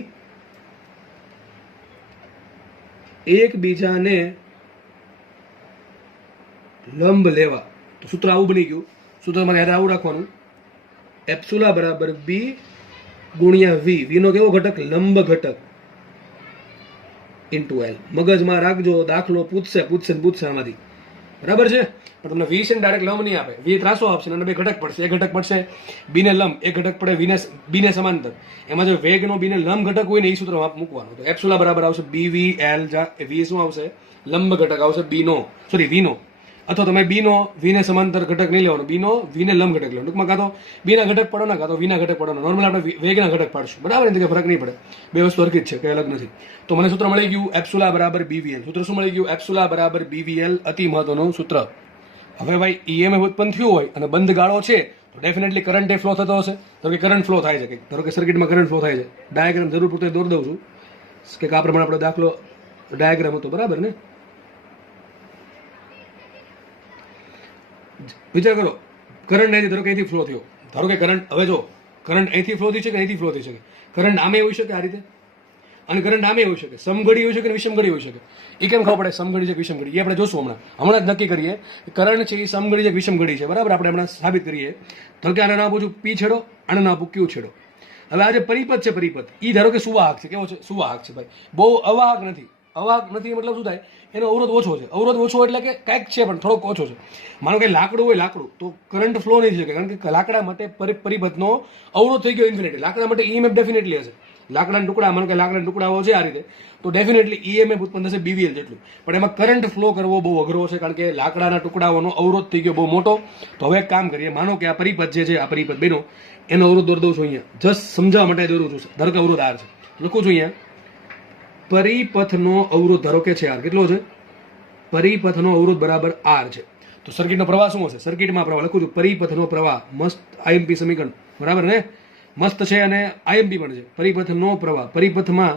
એકબીજાને લંબ લેવા. તો સૂત્ર આવું બની ગયું. સૂત્ર તમારે યાદ આવું રાખવાનું, એપ્સુલા બરાબર બી ગુણ્યા વી. વી નો કેવો ઘટક? લંબ ઘટક ઇન્ટુ એલ. મગજમાં રાખજો, દાખલો પૂછશે આમાંથી, બરાબર છે. પણ તમને વી છે ને ડાયરેક્ટ લંબ નહીં આપે, વી ત્રાસો આપશે અને બે ઘટક પડશે. એક ઘટક પડશે બીને લંબ, એક ઘટક પડે બીને સમાંતર. એમાં જો વેગનો બીને લંબ ઘટક હોય ને એ સૂત્ર મૂકવાનું. તો એપ્સુલા બરાબર આવશે BVL. વી શું આવશે? લંબ ઘટક આવશે વીનો. અથવા તમે બીનો વીને સમાંતર ઘટક નહીં લેવાનો, બીનો વીને લંબ ઘટક લેવાનો. ટૂંકમાં કાં તો બીના ઘટક પડો કાં તો વીના ઘટક પડવાનો. નોર્મલ આપણે વેગના ઘટક પાડશું, બરાબર? એનાથી ફરક નહીં પડે. બે વસ્તુ હરખી જ છે, કઈ અલગ નથી. તો મને સૂત્ર મળી ગયું એપ્સુલા બરાબર BVL. સૂત્ર શું મળી ગયું? એપ્સુલા બરાબર BVL. અતિ મહત્વનું સૂત્ર. હવે ભાઈ ઈએમએફ ઉત્પન્ન થયું હોય અને બંધ ગાળો છે તો ડેફિનેટલી કરંટ ફ્લો થતો હશે. ધારો કે કરંટ ફ્લો થાય છે, ધારો કે સર્કિટમાં કરંટ ફ્લો થાય છે. ડાયાગ્રામ જરૂર પૂરતો દોરી દઉં છું કે આ પ્રમાણે આપણો દાખલો ડાયાગ્રામ હતો, બરાબર ને? વિચાર કરો, કરંટ અહીંથી ધારો કે અહીંથી ફ્લો થયો. ધારો કે કરંટ, હવે જો કરંટ અહીંથી ફ્લો થઈ શકે, અહીંથી ફ્લો થઈ શકે. કરંટ આમે હોઈ શકે આ રીતે, અને કરંટ આમે હોઈ શકે, સમઘડી હોઈ શકે, વિષમઘડી હોઈ શકે. એ કેમ ખબર પડે સમઘડી છે કે વિષમઘડી? એ આપણે જોશું હમણાં જ નક્કી કરીએ. કરંટ છે એ સમઘડી છે કે વિષમઘડી છે, બરાબર? આપણે હમણાં સાબિત કરીએ. ધારો કે આને ના પૂછું પી છેડો, આને ના પૂછું ક્યુ છેડો. હવે આ જે પરિપથ છે, પરિપથ એ ધારો કે સુવાહક છે. કેવો છે? સુવાહક છે ભાઈ. બહુ અવાહક નથી. અવાહક નથી મતલબ શું થાય? એનો અવરોધ ઓછો છે. અવરોધ ઓછો એટલે કે કાંઈક છે પણ થોડોક ઓછો છે. માનો કે લાકડું હોય, લાકડું તો કરંટ ફ્લો નહીં થઈ શકે, કારણ કે લાકડા માટે પરિપથનો અવરોધ થઈ ગયો ઇન્ફિનિટી. લાકડા માટે ઈએમએફ ડેફિનેટલી હશે. લાકડાના ટુકડા, માનો કે લાકડાના ટુકડાઓ છે આ રીતે, તો ડેફિનેટલી ઈએમએફ ઉત્પન્ન થશે BVL જેટલું. પણ એમાં કરંટ ફ્લો કરવો બહુ અઘરો છે, કારણ કે લાકડાના ટુકડાઓનો અવરોધ થઈ ગયો બહુ મોટો. તો હવે એક કામ કરીએ, માનો કે આ પરિપથ જે છે, આ પરિપથ બેનો એનો અવરોધ દોરી દઉં છું અહીંયા, જસ્ટ સમજાવવા માટે દોરું છું. ધારો કે અવરોધ R છે, લખું છું અહીંયા પરિપથનો અવરોધ ધારો કે છે R. કેટલો છે? પરિપથનો અવરોધ બરાબર R છે. તો સર્કિટનો પ્રવાહ શું હશે? સર્કિટમાં પ્રવાહ લખું છું પરિપથનો પ્રવાહ. મસ્ત IMP સમીકરણ, બરાબર ને? મસ્ત છે અને આઈએમપી પણ છે. પરિપથનો પ્રવાહ, પરિપથમાં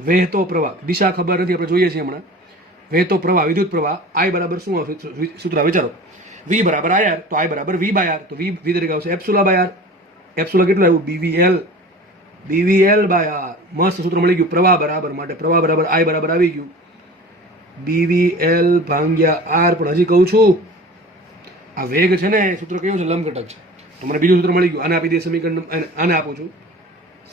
વહેતો પ્રવાહ, દિશા ખબર નથી, આપણે જોઈએ છીએ હમણાં. વહેતો પ્રવાહ, વિદ્યુત પ્રવાહ, આઈ બરાબર શું આવશે સૂત્ર વિચારો. વી બરાબર આર, તો આઈ બરાબર વી બાય આર, તો વી તરીકે આવશે એપ્સુલા બાય આર. એપ્સુલા કેટલું આવ્યું? બીવીએલ બાય આર. મસ્ત સૂત્ર મળી ગયું પ્રવાહ બરાબર, માટે પ્રવાહ બરાબર આઈ બરાબર આવી ગયું બીવીએલ ભાંગ્યા આર. પણ હજી કહું છું આ વેગ છે ને સૂત્ર કયું છે? લંબઘટક છે. તો મને બીજું સૂત્ર મળી ગયું. આને આપી દે સમીકરણ, આને આપું છું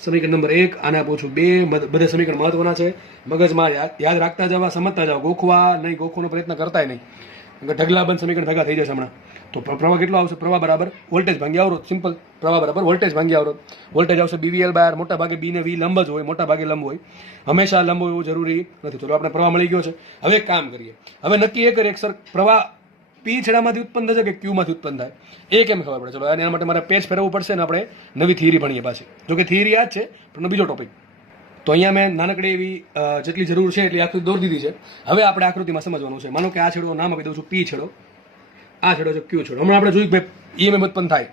સમીકરણ નંબર 1, આને આપું છું 2. બધા સમીકરણ મહત્વના છે, મગજમાં યાદ રાખતા જવા, સમજતા જાવ, ગોખવા નહીં, ગોખવાનો પ્રયત્ન કરતા નહીં, ઢગલાબંધ સમીકરણ ભેગા થઈ જશે હમણાં. તો પ્રવાહ કેટલો આવશે? પ્રવાહ બરાબર વોલ્ટેજ ભાંગ્યા અવરોધ. સિમ્પલ, પ્રવાહ બરાબર વોલ્ટેજ ભાંગ્યા અવરોધ. વોલ્ટેજ આવશે બીવીએલ બાય આર. મોટા ભાગે બી ને વી લંબ જ હોય, મોટા ભાગે લંબ હોય, હંમેશા લંબ હોય એવું જરૂરી નથી. ચલો આપણે પ્રવાહ મળી ગયો છે. હવે એક કામ કરીએ, હવે નક્કી એ કરીએ સર પ્રવાહ પી છેડામાંથી ઉત્પન્ન થશે કે ક્યુમાંથી ઉત્પન્ન થાય, એ કેમ ખબર પડે? ચલો એના માટે મારે પેજ ફેરવવું પડશે ને આપણે નવી થિયરી ભણીએ પાછી. જો કે થિયરી યાદ છે પણ બીજો ટોપિક. તો અહીંયા મેં નાનકડી એવી જેટલી જરૂર છે એટલી આકૃતિ દોરી દીધી છે. હવે આપણે આકૃતિમાં સમજવાનું છે. માનો કે આ છેડો નામ આપી દઉં છું પી છેડો, આ છેડો છે ક્યુ છેડો. હમણાં આપણે જોયું કે ઈએમએફ ઉત્પન્ન થાય,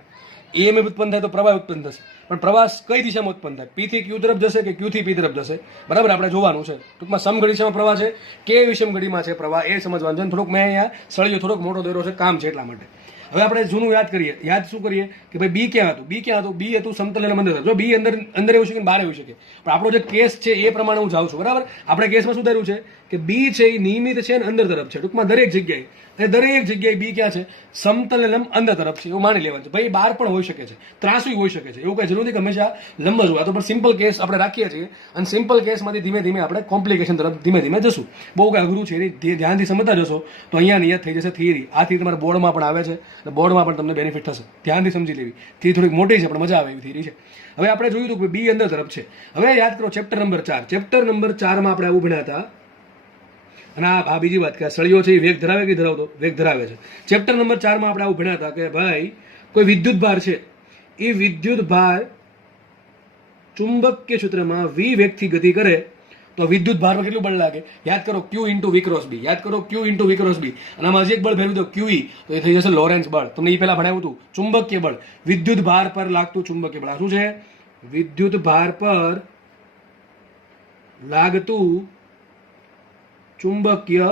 ઈએમએફ ઉત્પન્ન થાય તો પ્રવાહ ઉત્પન્ન થશે. પણ પ્રવાહ કઈ દિશામાં ઉત્પન્ન થાય? પી થી ક્યુ તરફ જશે કે ક્યુ થી પી તરફ જશે? બરાબર, આપણે જોવાનું છે. ટૂંકમાં સમઘડી દિશામાં પ્રવાહ છે કે વિષમ ઘડીમાં છે પ્રવાહ, એ સમજવાનું છે. થોડુંક મેં અહીંયા સળિયો થોડોક મોટો દોર્યો છે, કામ છે એટલા માટે. હવે આપણે જૂનું યાદ કરીએ. યાદ શું કરીએ કે ભાઈ બી ક્યાં હતું? બી ક્યાં હતું? બી હતું સમતલ અને મંદર. જો બી અંદર એવું શકે ને બહાર એવું શકે, પણ આપણો જે કેસ છે એ પ્રમાણે હું જાઉં છું. બરાબર, આપણે કેસમાં શું ધાર્યું છે કે બી છે એ નિયમિત છે અને અંદર તરફ છે. ટૂંકમાં દરેક જગ્યાએ, અને દરેક જગ્યાએ બી ક્યાં છે? સમતલ અને લંબ અંદર તરફ છે એવું માની લેવાનું છે. ભાઈ બહાર પણ હોઈ શકે છે, ત્રાસુ હોઈ શકે છે, એવું કઈ જરૂર નથી કે હંમેશા લંબ જ હોય. તો પણ સિમ્પલ કેસ આપણે રાખીએ છીએ અને સિમ્પલ કેસમાંથી ધીમે ધીમે આપણે કોમ્પ્લિકેશન તરફ ધીમે ધીમે જશું. બહુ કઈ અઘરું છે એની ધ્યાનથી સમજતા જશો તો અહીંયા નિયત થઈ જશે થિયરી. આ થિયરી તમારા બોર્ડમાં પણ આવે છે અને બોર્ડમાં પણ તમને બેનિફિટ થશે. ધ્યાનથી સમજી લેવી. થિયરી થોડીક મોટી છે પણ મજા આવે એવી થિયરી છે. હવે આપણે જોયું હતું કે બી અંદર તરફ છે. હવે યાદ કરો ચેપ્ટર નંબર 4. ચેપ્ટર નંબર 4 માં આપણે આવું ભણ્યા હતા. અને આ બીજી વાત કે સળિયો છે એ વેગ ધરાવે કે ધરાવતો? વેગ ધરાવે છે. ચેપ્ટર નંબર 4 માં આપણે આવું ભણ્યા હતા કે ભાઈ કોઈ વિદ્યુત ભાર છે, એ વિદ્યુત ભાર ચુંબકીય ક્ષેત્રમાં વી વેગથી ગતિ કરે તો વિદ્યુત ભારમાં કેટલું બળ લાગે? યાદ કરો ક્યુ ઇન્ટુ વી ક્રોસ બી. યાદ કરો ક્યુ ઇન્ટુ વી ક્રોસ બી. અને આમાં હજી એક બળ ભેરવી દો ક્યુઈ, તો એ થઈ જશે લોરેન્સ બળ. તમને એ પહેલા ભણાવ્યું હતું ચુંબકીય બળ, વિદ્યુત ભાર પર લાગતું ચુંબકીય બળ. આ શું છે? વિદ્યુત ભાર પર લાગતું ચુંબકીય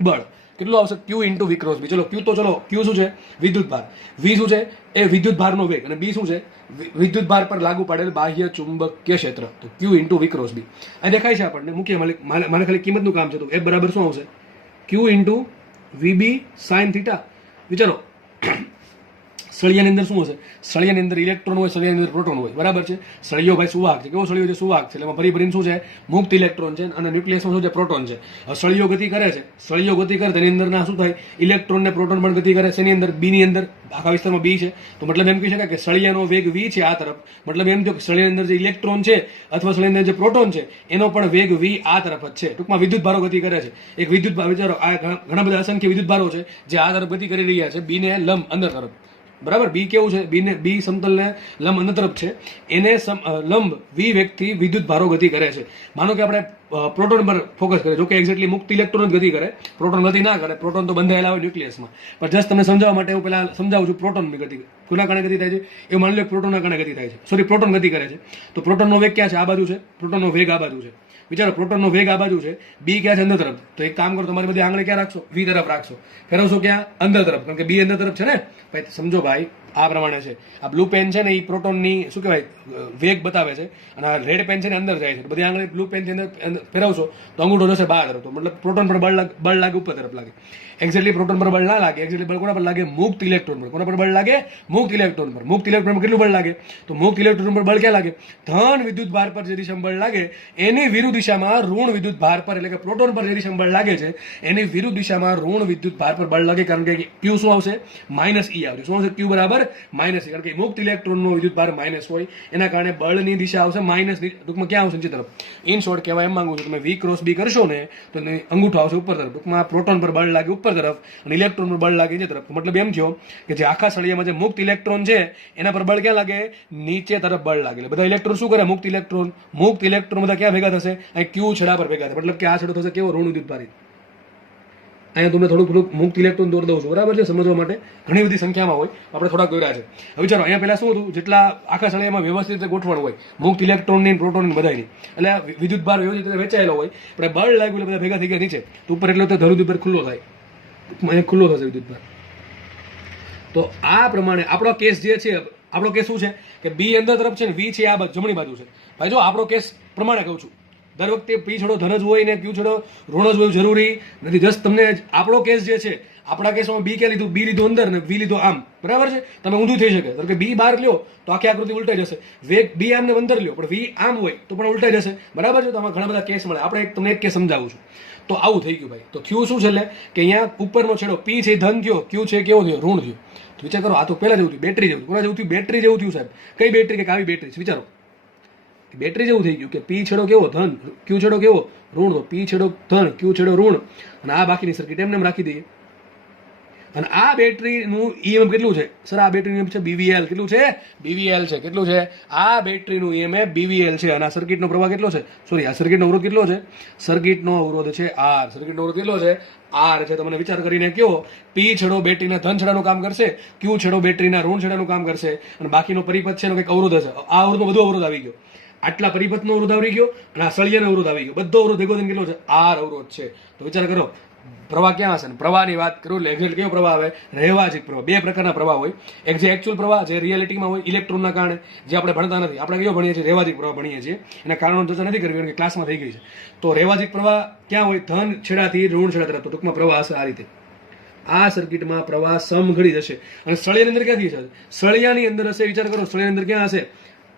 બળ કેટલું આવશે? Q into V cross B. ચલો ક્યુ તો ચલો ક્યુ શું છે? વિદ્યુત ભાર. વી શું છે? એ વિદ્યુત ભારનો વેગ. અને બી શું છે? વિદ્યુત ભાર પર લાગુ પાડેલ બાહ્ય ચુંબકીય ક્ષેત્ર. તો ક્યુ ઇન્ટુ વી ક્રોસ બી. આ દેખાય છે આપણને. મુખ્ય મારે ખાલી કિંમતનું કામ છે. તો એ બરાબર શું આવશે? Q into VB sine theta. વિચારો સળિયાની અંદર શું હશે? સળિયાની અંદર ઇલેક્ટ્રોન હોય, સળિયાની અંદર પ્રોટોન હોય. બરાબર છે. સળિયો ભાઈ સુવાહક છે. કેવો સળિયો છે? સુવાહક છે. એટલે એમાં ભરીને શું છે? મુક્ત ઇલેક્ટ્રોન છે અને ન્યુક્લિયસમાં શું છે? પ્રોટોન છે. હવે સળિયો ગતિ કરે છે, સળિયો ગતિ કરે તેની અંદરના શું થાય? ઇલેક્ટ્રોન ને પ્રોટોન પણ ગતિ કરે. શેની અંદર? બી ની અંદર. આખા વિસ્તારમાં બી છે. તો મતલબ એમ કહી શકાય કે સળિયાનો વેગ વી છે આ તરફ. મતલબ એમ થયો કે સળિયાની અંદર જે ઇલેક્ટ્રોન છે અથવા સળિયાની અંદર જે પ્રોટોન છે એનો પણ વેગ વી આ તરફ જ છે. ટૂંકમાં વિદ્યુત ભારો ગતિ કરે છે. એક વિદ્યુત ભાર, વિચારો આ ઘણા બધા અસંખ્ય વિદ્યુત ભારો છે જે આ તરફ ગતિ કરી રહ્યા છે, બી ને લંબ અંદર તરફ. બરાબર, બી કેવું છે? બી સમતલ ને લંબ અંદર તરફ છે. એને લંબ વી વેગથી વિદ્યુત ભારો ગતિ કરે છે. માનો કે આપણે પ્રોટોન પર ફોકસ કરીએ. જો કે એક્ઝેક્ટલી મુક્ત ઇલેક્ટ્રોન જ ગતિ કરે, પ્રોટોન ગતિ ના કરે. પ્રોટોન તો બંધાયેલા હોય ન્યુક્લિયસમાં. પણ જસ્ટ તમને સમજાવવા માટે હું પહેલા સમજાવું છું પ્રોટોનની ગતિ કોના કારણે ગતિ થાય છે. એવું માની લો પ્રોટોનના કારણે ગતિ થાય છે. સોરી, પ્રોટોન ગતિ કરે છે. તો પ્રોટોનનો વેગ ક્યાં છે? આ બાજુ છે. પ્રોટોનનો વેગ આ બાજુ છે. વિચારો પ્રોટોનનો વેગ આ બાજુ છે, બી ક્યાં છે? અંદર તરફ. તો એક કામ કરો, તમારી બધી આંગળી ક્યાં રાખશો? વી તરફ રાખશો. ફેરવશો ક્યાં? અંદર તરફ, કારણ કે બી અંદર તરફ છે ને. ભાઈ સમજો ભાઈ, આ પ્રમાણે છે. આ બ્લુ પેન છે ને એ પ્રોટોનની શું કહેવાય વેગ બતાવે છે અને આ રેડ પેન છે ને અંદર જાય છે. બધી આંગળી બ્લુ પેન અંદર ફેરવશો તો અંગૂઠો જશે બહાર તરફ. તો મતલબ પ્રોટોન પર બળ લાગે ઉપર તરફ લાગે. એક્ઝેક્ટલી પ્રોટોન પર બળ ના લાગે. એક્ઝેક્ટલી બળ કોના પર લાગે? મુક્ત ઇલેક્ટ્રોન પર. કોના પર બળ લાગે? મુક્ત ઇલેક્ટ્રોન પર. મુક્ત ઇલેક્ટ્રોન પર કેટલું બળ લાગે? તો મુક્ત ઇલેક્ટ્રોન પર બળ ક્યાં લાગે? ધન વિદ્યુત ભાર પર જે દિશામાં બળ લાગે એની વિરુદ્ધ દિશામાં ઋણ વિદ્યુત ભાર પર, એટલે કે પ્રોટોન પર જે દિશામાં બળ લાગે છે એની વિરુદ્ધ દિશામાં ઋણ વિદ્યુત ભાર પર બળ લાગે. કારણ કે ક્યુ શું આવશે? માઇનસ ઈ આવશે. શું આવશે? ક્યુ બરાબર માઇનસ ઈ. કારણ કે મુક્ત ઇલેક્ટ્રોનનો વિદ્યુત ભાર માઇનસ હોય એના કારણે બળની દિશા આવશે માઇનસ. ટૂંકમાં ક્યાં આવશે? નીચે તરફ. ઇન શોર્ટ કહેવાય એમ માંગુ છું, તમે વી ક્રોસ બી કરશો ને તો અંગૂઠો આવશે ઉપર તરફ. ટૂંકમાં પ્રોટોન પર બળ લાગે ઉપર તરફ અને ઇલેક્ટ્રોન પર બળ લાગે નીચે તરફ. મતલબ એમ થયો કે જે આખા સળિયામાં જે મુક્ત ઇલેક્ટ્રોન છે એના પર બળ ક્યાં લાગે? નીચે તરફ બળ લાગે. એટલે બધા ઇલેક્ટ્રોન શું કરે? મુક્ત ઇલેક્ટ્રોન બધા ક્યાં ભેગા થશે? અહીં ક્યુ છેડા પર ભેગા થાય. મતલબ કે આ છેડો થશે કેવો? ઋણ વિદ્યુત ભારિત. અહીંયા તમને થોડુંક મુક્ત ઇલેક્ટ્રોન દોર દઉં છું, બરાબર છે, સમજવા માટે. ઘણી બધી સંખ્યામાં હોય, આપણે થોડાક દોર્યા છે. હવે વિચારો અહીંયા પહેલા શું હતું, જેટલા આખા સળિયામાં વ્યવસ્થિત રીતે ગોઠવણ હોય, મુક્ત ઇલેક્ટ્રોનની પ્રોટોનની બધાની, એટલે વિદ્યુત ભાર વ્યવસ્થિત રીતે વેચાયેલો હોય, આપણે બળ લાગ્યું એટલે બધા ભેગા થઈ ગયા નીચે, તો ઉપર એટલે તો ધરુદ ઉપર ખુલ્લો થાય, અહીંયા ખુલ્લો થશે વિદ્યુત ભાર. તો આ પ્રમાણે આપણો કેસ જે છે, આપણો કેસ શું છે કે બી અંદર તરફ છે ને વી છે આ જમણી બાજુ છે. ભાઈ જો આપણો કેસ પ્રમાણે કહું છું, દર વખતે પી છેડો ધન જ હોય ને ક્યુ છેડો ઋણ જ હોય જરૂરી નથી. જસ્ટ તમને આપણો કેસ જે છે, આપણા કેસમાં બી કે લીધું, બી લીધું અંદર ને વી લીધું આમ, બરાબર છે. તમે ઊંધું થઈ શકે, કારણ કે બી બહાર લ્યો તો આખી આકૃતિ ઉલટાઈ જશે. વેગ બી આમ ને અંદર લ્યો પણ વી આમ હોય તો પણ ઉલટાઈ જશે, બરાબર છે. તો આમાં ઘણા બધા કેસ મળે. આપણે તમને એક કેસ સમજાવું છું. તો આવું થઈ ગયું ભાઈ. તો થયું શું છે એટલે કે અહીંયા ઉપરનો છેડો પી છે ધન થયો, ક્યુ છે કેવો થયો, ઋણ થયો. તો વિચાર કરો, આ તો પહેલા જેવું થયું, બેટરી જેવું. કોના જેવું થયું? બેટરી જેવું થયું સાહેબ. કઈ બેટરી? કે આવી બેટરી છે. વિચારો, બેટરી જેવું થઈ ગયું કે પી છેડો કેવો ધન, ક્યુ છેડો કેવો ઋણ. તો પી છેડો ધન, ક્યુ છેડો ઋણ, અને આ બાકીની સર્કિટ એમને એમ રાખી દઈએ. અને આ બેટરીનું ઈએમએફ કેટલું છે સર? આ બેટરીનું છે બીવીએલ. કેટલું છે? બીવીએલ છે. કેટલું છે? આ બેટરીનું ઈએમએફ બીવીએલ છે. અને આ સર્કિટનો પ્રવાહ કેટલો છે? સોરી, આ સર્કિટનો અવરોધ કેટલો છે? સર્કિટનો અવરોધ છે આર. સર્કિટનો અવરોધ કેટલો છે? આર છે. તમને વિચાર કરીને કયો, પી છેડો બેટરીના ધન છેડાનું કામ કરશે, ક્યુ છેડો બેટરીના ઋણ છેડાનું કામ કરશે, અને બાકીનો પરિપથ છે એનો કંઈક અવરોધ હશે. આ અવરોધનો બધો અવરોધ આવી ગયો. આટલા પરિપથનો અવરોધ આવી ગયો અને આ સળિયાનો અવરોધ આવી ગયો. બધો અવરોધ ભેગો થઈને કેટલો છે? આર અવરોધ છે. તો વિચાર કરો, પ્રવાહ ક્યાં હશે? પ્રવાહની વાત કરું એટલે એક્ઝેક્ટ કેવો પ્રવાહ આવે? રહેવાજિક પ્રવાહ. બે પ્રકારના પ્રવાહ હોય. એક જે એકચ્યુઅલ પ્રવાહ, જે રિયાલિટીમાં હોય ઇલેક્ટ્રોનના કારણે, જે આપણે ભણતા નથી. આપણે કયો ભણીએ છીએ? રહેવાજિક પ્રવાહ ભણીએ છીએ. એના કારણો ચર્ચા નથી કરવી, કારણ કે ક્લાસમાં થઈ ગઈ છે. તો રહેવાજિક પ્રવાહ ક્યાં હોય? ધન છેડાથી ઋણ છેડા તરફ. તો ટૂંકમાં પ્રવાહ હશે આ રીતે. આ સર્કિટમાં પ્રવાહ સમઘડી જશે. અને સળિયાની અંદર ક્યાંથી હશે? સળિયાની અંદર હશે. વિચાર કરો, સળિયાની અંદર ક્યાં હશે?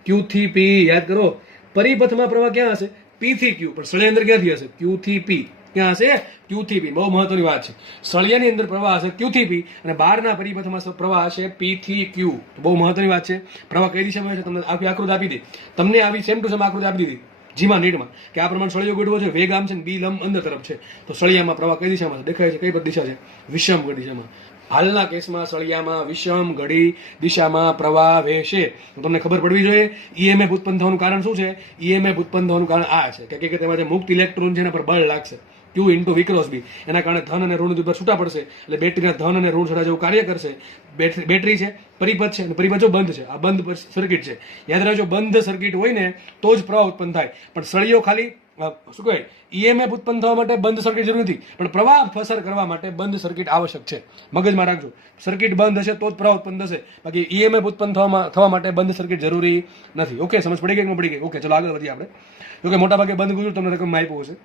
ક્યુ થી પી. યાદ કરો, પરિપથમાં પ્રવાહ ક્યાં હશે? પી થી ક્યુ. પણ સળિયા અંદર ક્યાંથી હશે? ક્યુ થી પી. ક્યાં હશે? ક્યુ થી પી. બહુ મહત્વની વાત છે. સળિયાની અંદર પ્રવાહ હશે ક્યુ થી પી, અને બહારના પરિપથમાં પ્રવાહ હશે પી થી ક્યુ. બહુ મહત્વની વાત છે. પ્રવાહ કઈ દિશામાં છે તમને આખી આકૃતિ આપી દી. તમને આવી સેમ ટુ સેમ આકૃતિ આપી દીધી જીમાં નીટમાં, કે આ પ્રમાણે સળિયો ગોઠવો છે, વેગ આમ છે, બી લંબ અંદર તરફ છે. તો સળિયામાં પ્રવાહ કઈ દિશામાં છે? દેખાય છે કઈ દિશા છે? વિષમ ઘડી દિશામાં. હાલના કેસમાં સળિયામાં વિષમ ઘડી દિશામાં પ્રવાહ વહેશે. તો તમને ખબર પડવી જોઈએ ઈએમએફ ઉત્પન્ન થવાનું કારણ શું છે? ઈએમએફ ઉત્પન્ન થવાનું કારણ આ છે કે તેમાં જે મુક્ત ઇલેક્ટ્રોન છે એના પર બળ લાગશે, ક્યુ ઇન્ટુ વી ક્રોસ બી. એના કારણે ધન અને ઋણ ઉપર છૂટા પડશે, એટલે બેટરીના ધન અને ઋણ છેડા જેવું કાર્ય કરશે. બેટરી છે, પરિપથ છે, અને પરિપથ જો બંધ છે, આ બંધ સર્કિટ છે. યાદ રાખજો, બંધ સર્કિટ હોય ને તો જ પ્રવાહ ઉત્પન્ન થાય. પણ સળિયો ખાલી શું કહેવાય, ઈએમએફ ઉત્પન્ન થવા માટે બંધ સર્કિટ જરૂર નથી, પણ પ્રવાહ પસાર કરવા માટે બંધ સર્કિટ આવશ્યક છે. મગજમાં રાખજો, સર્કિટ બંધ હશે તો જ પ્રવાહ ઉત્પન્ન થશે, બાકી ઈએમએફ ઉત્પન્ન થવા માટે બંધ સર્કિટ જરૂરી નથી. ઓકે, સમજ પડી ગઈ કે ન પડી ગઈ? ઓકે, ચલો આગળ વધીએ આપણે. જોકે મોટા ભાગે બંધ ગુજર તમને રકમમાં આપ્યું હશે.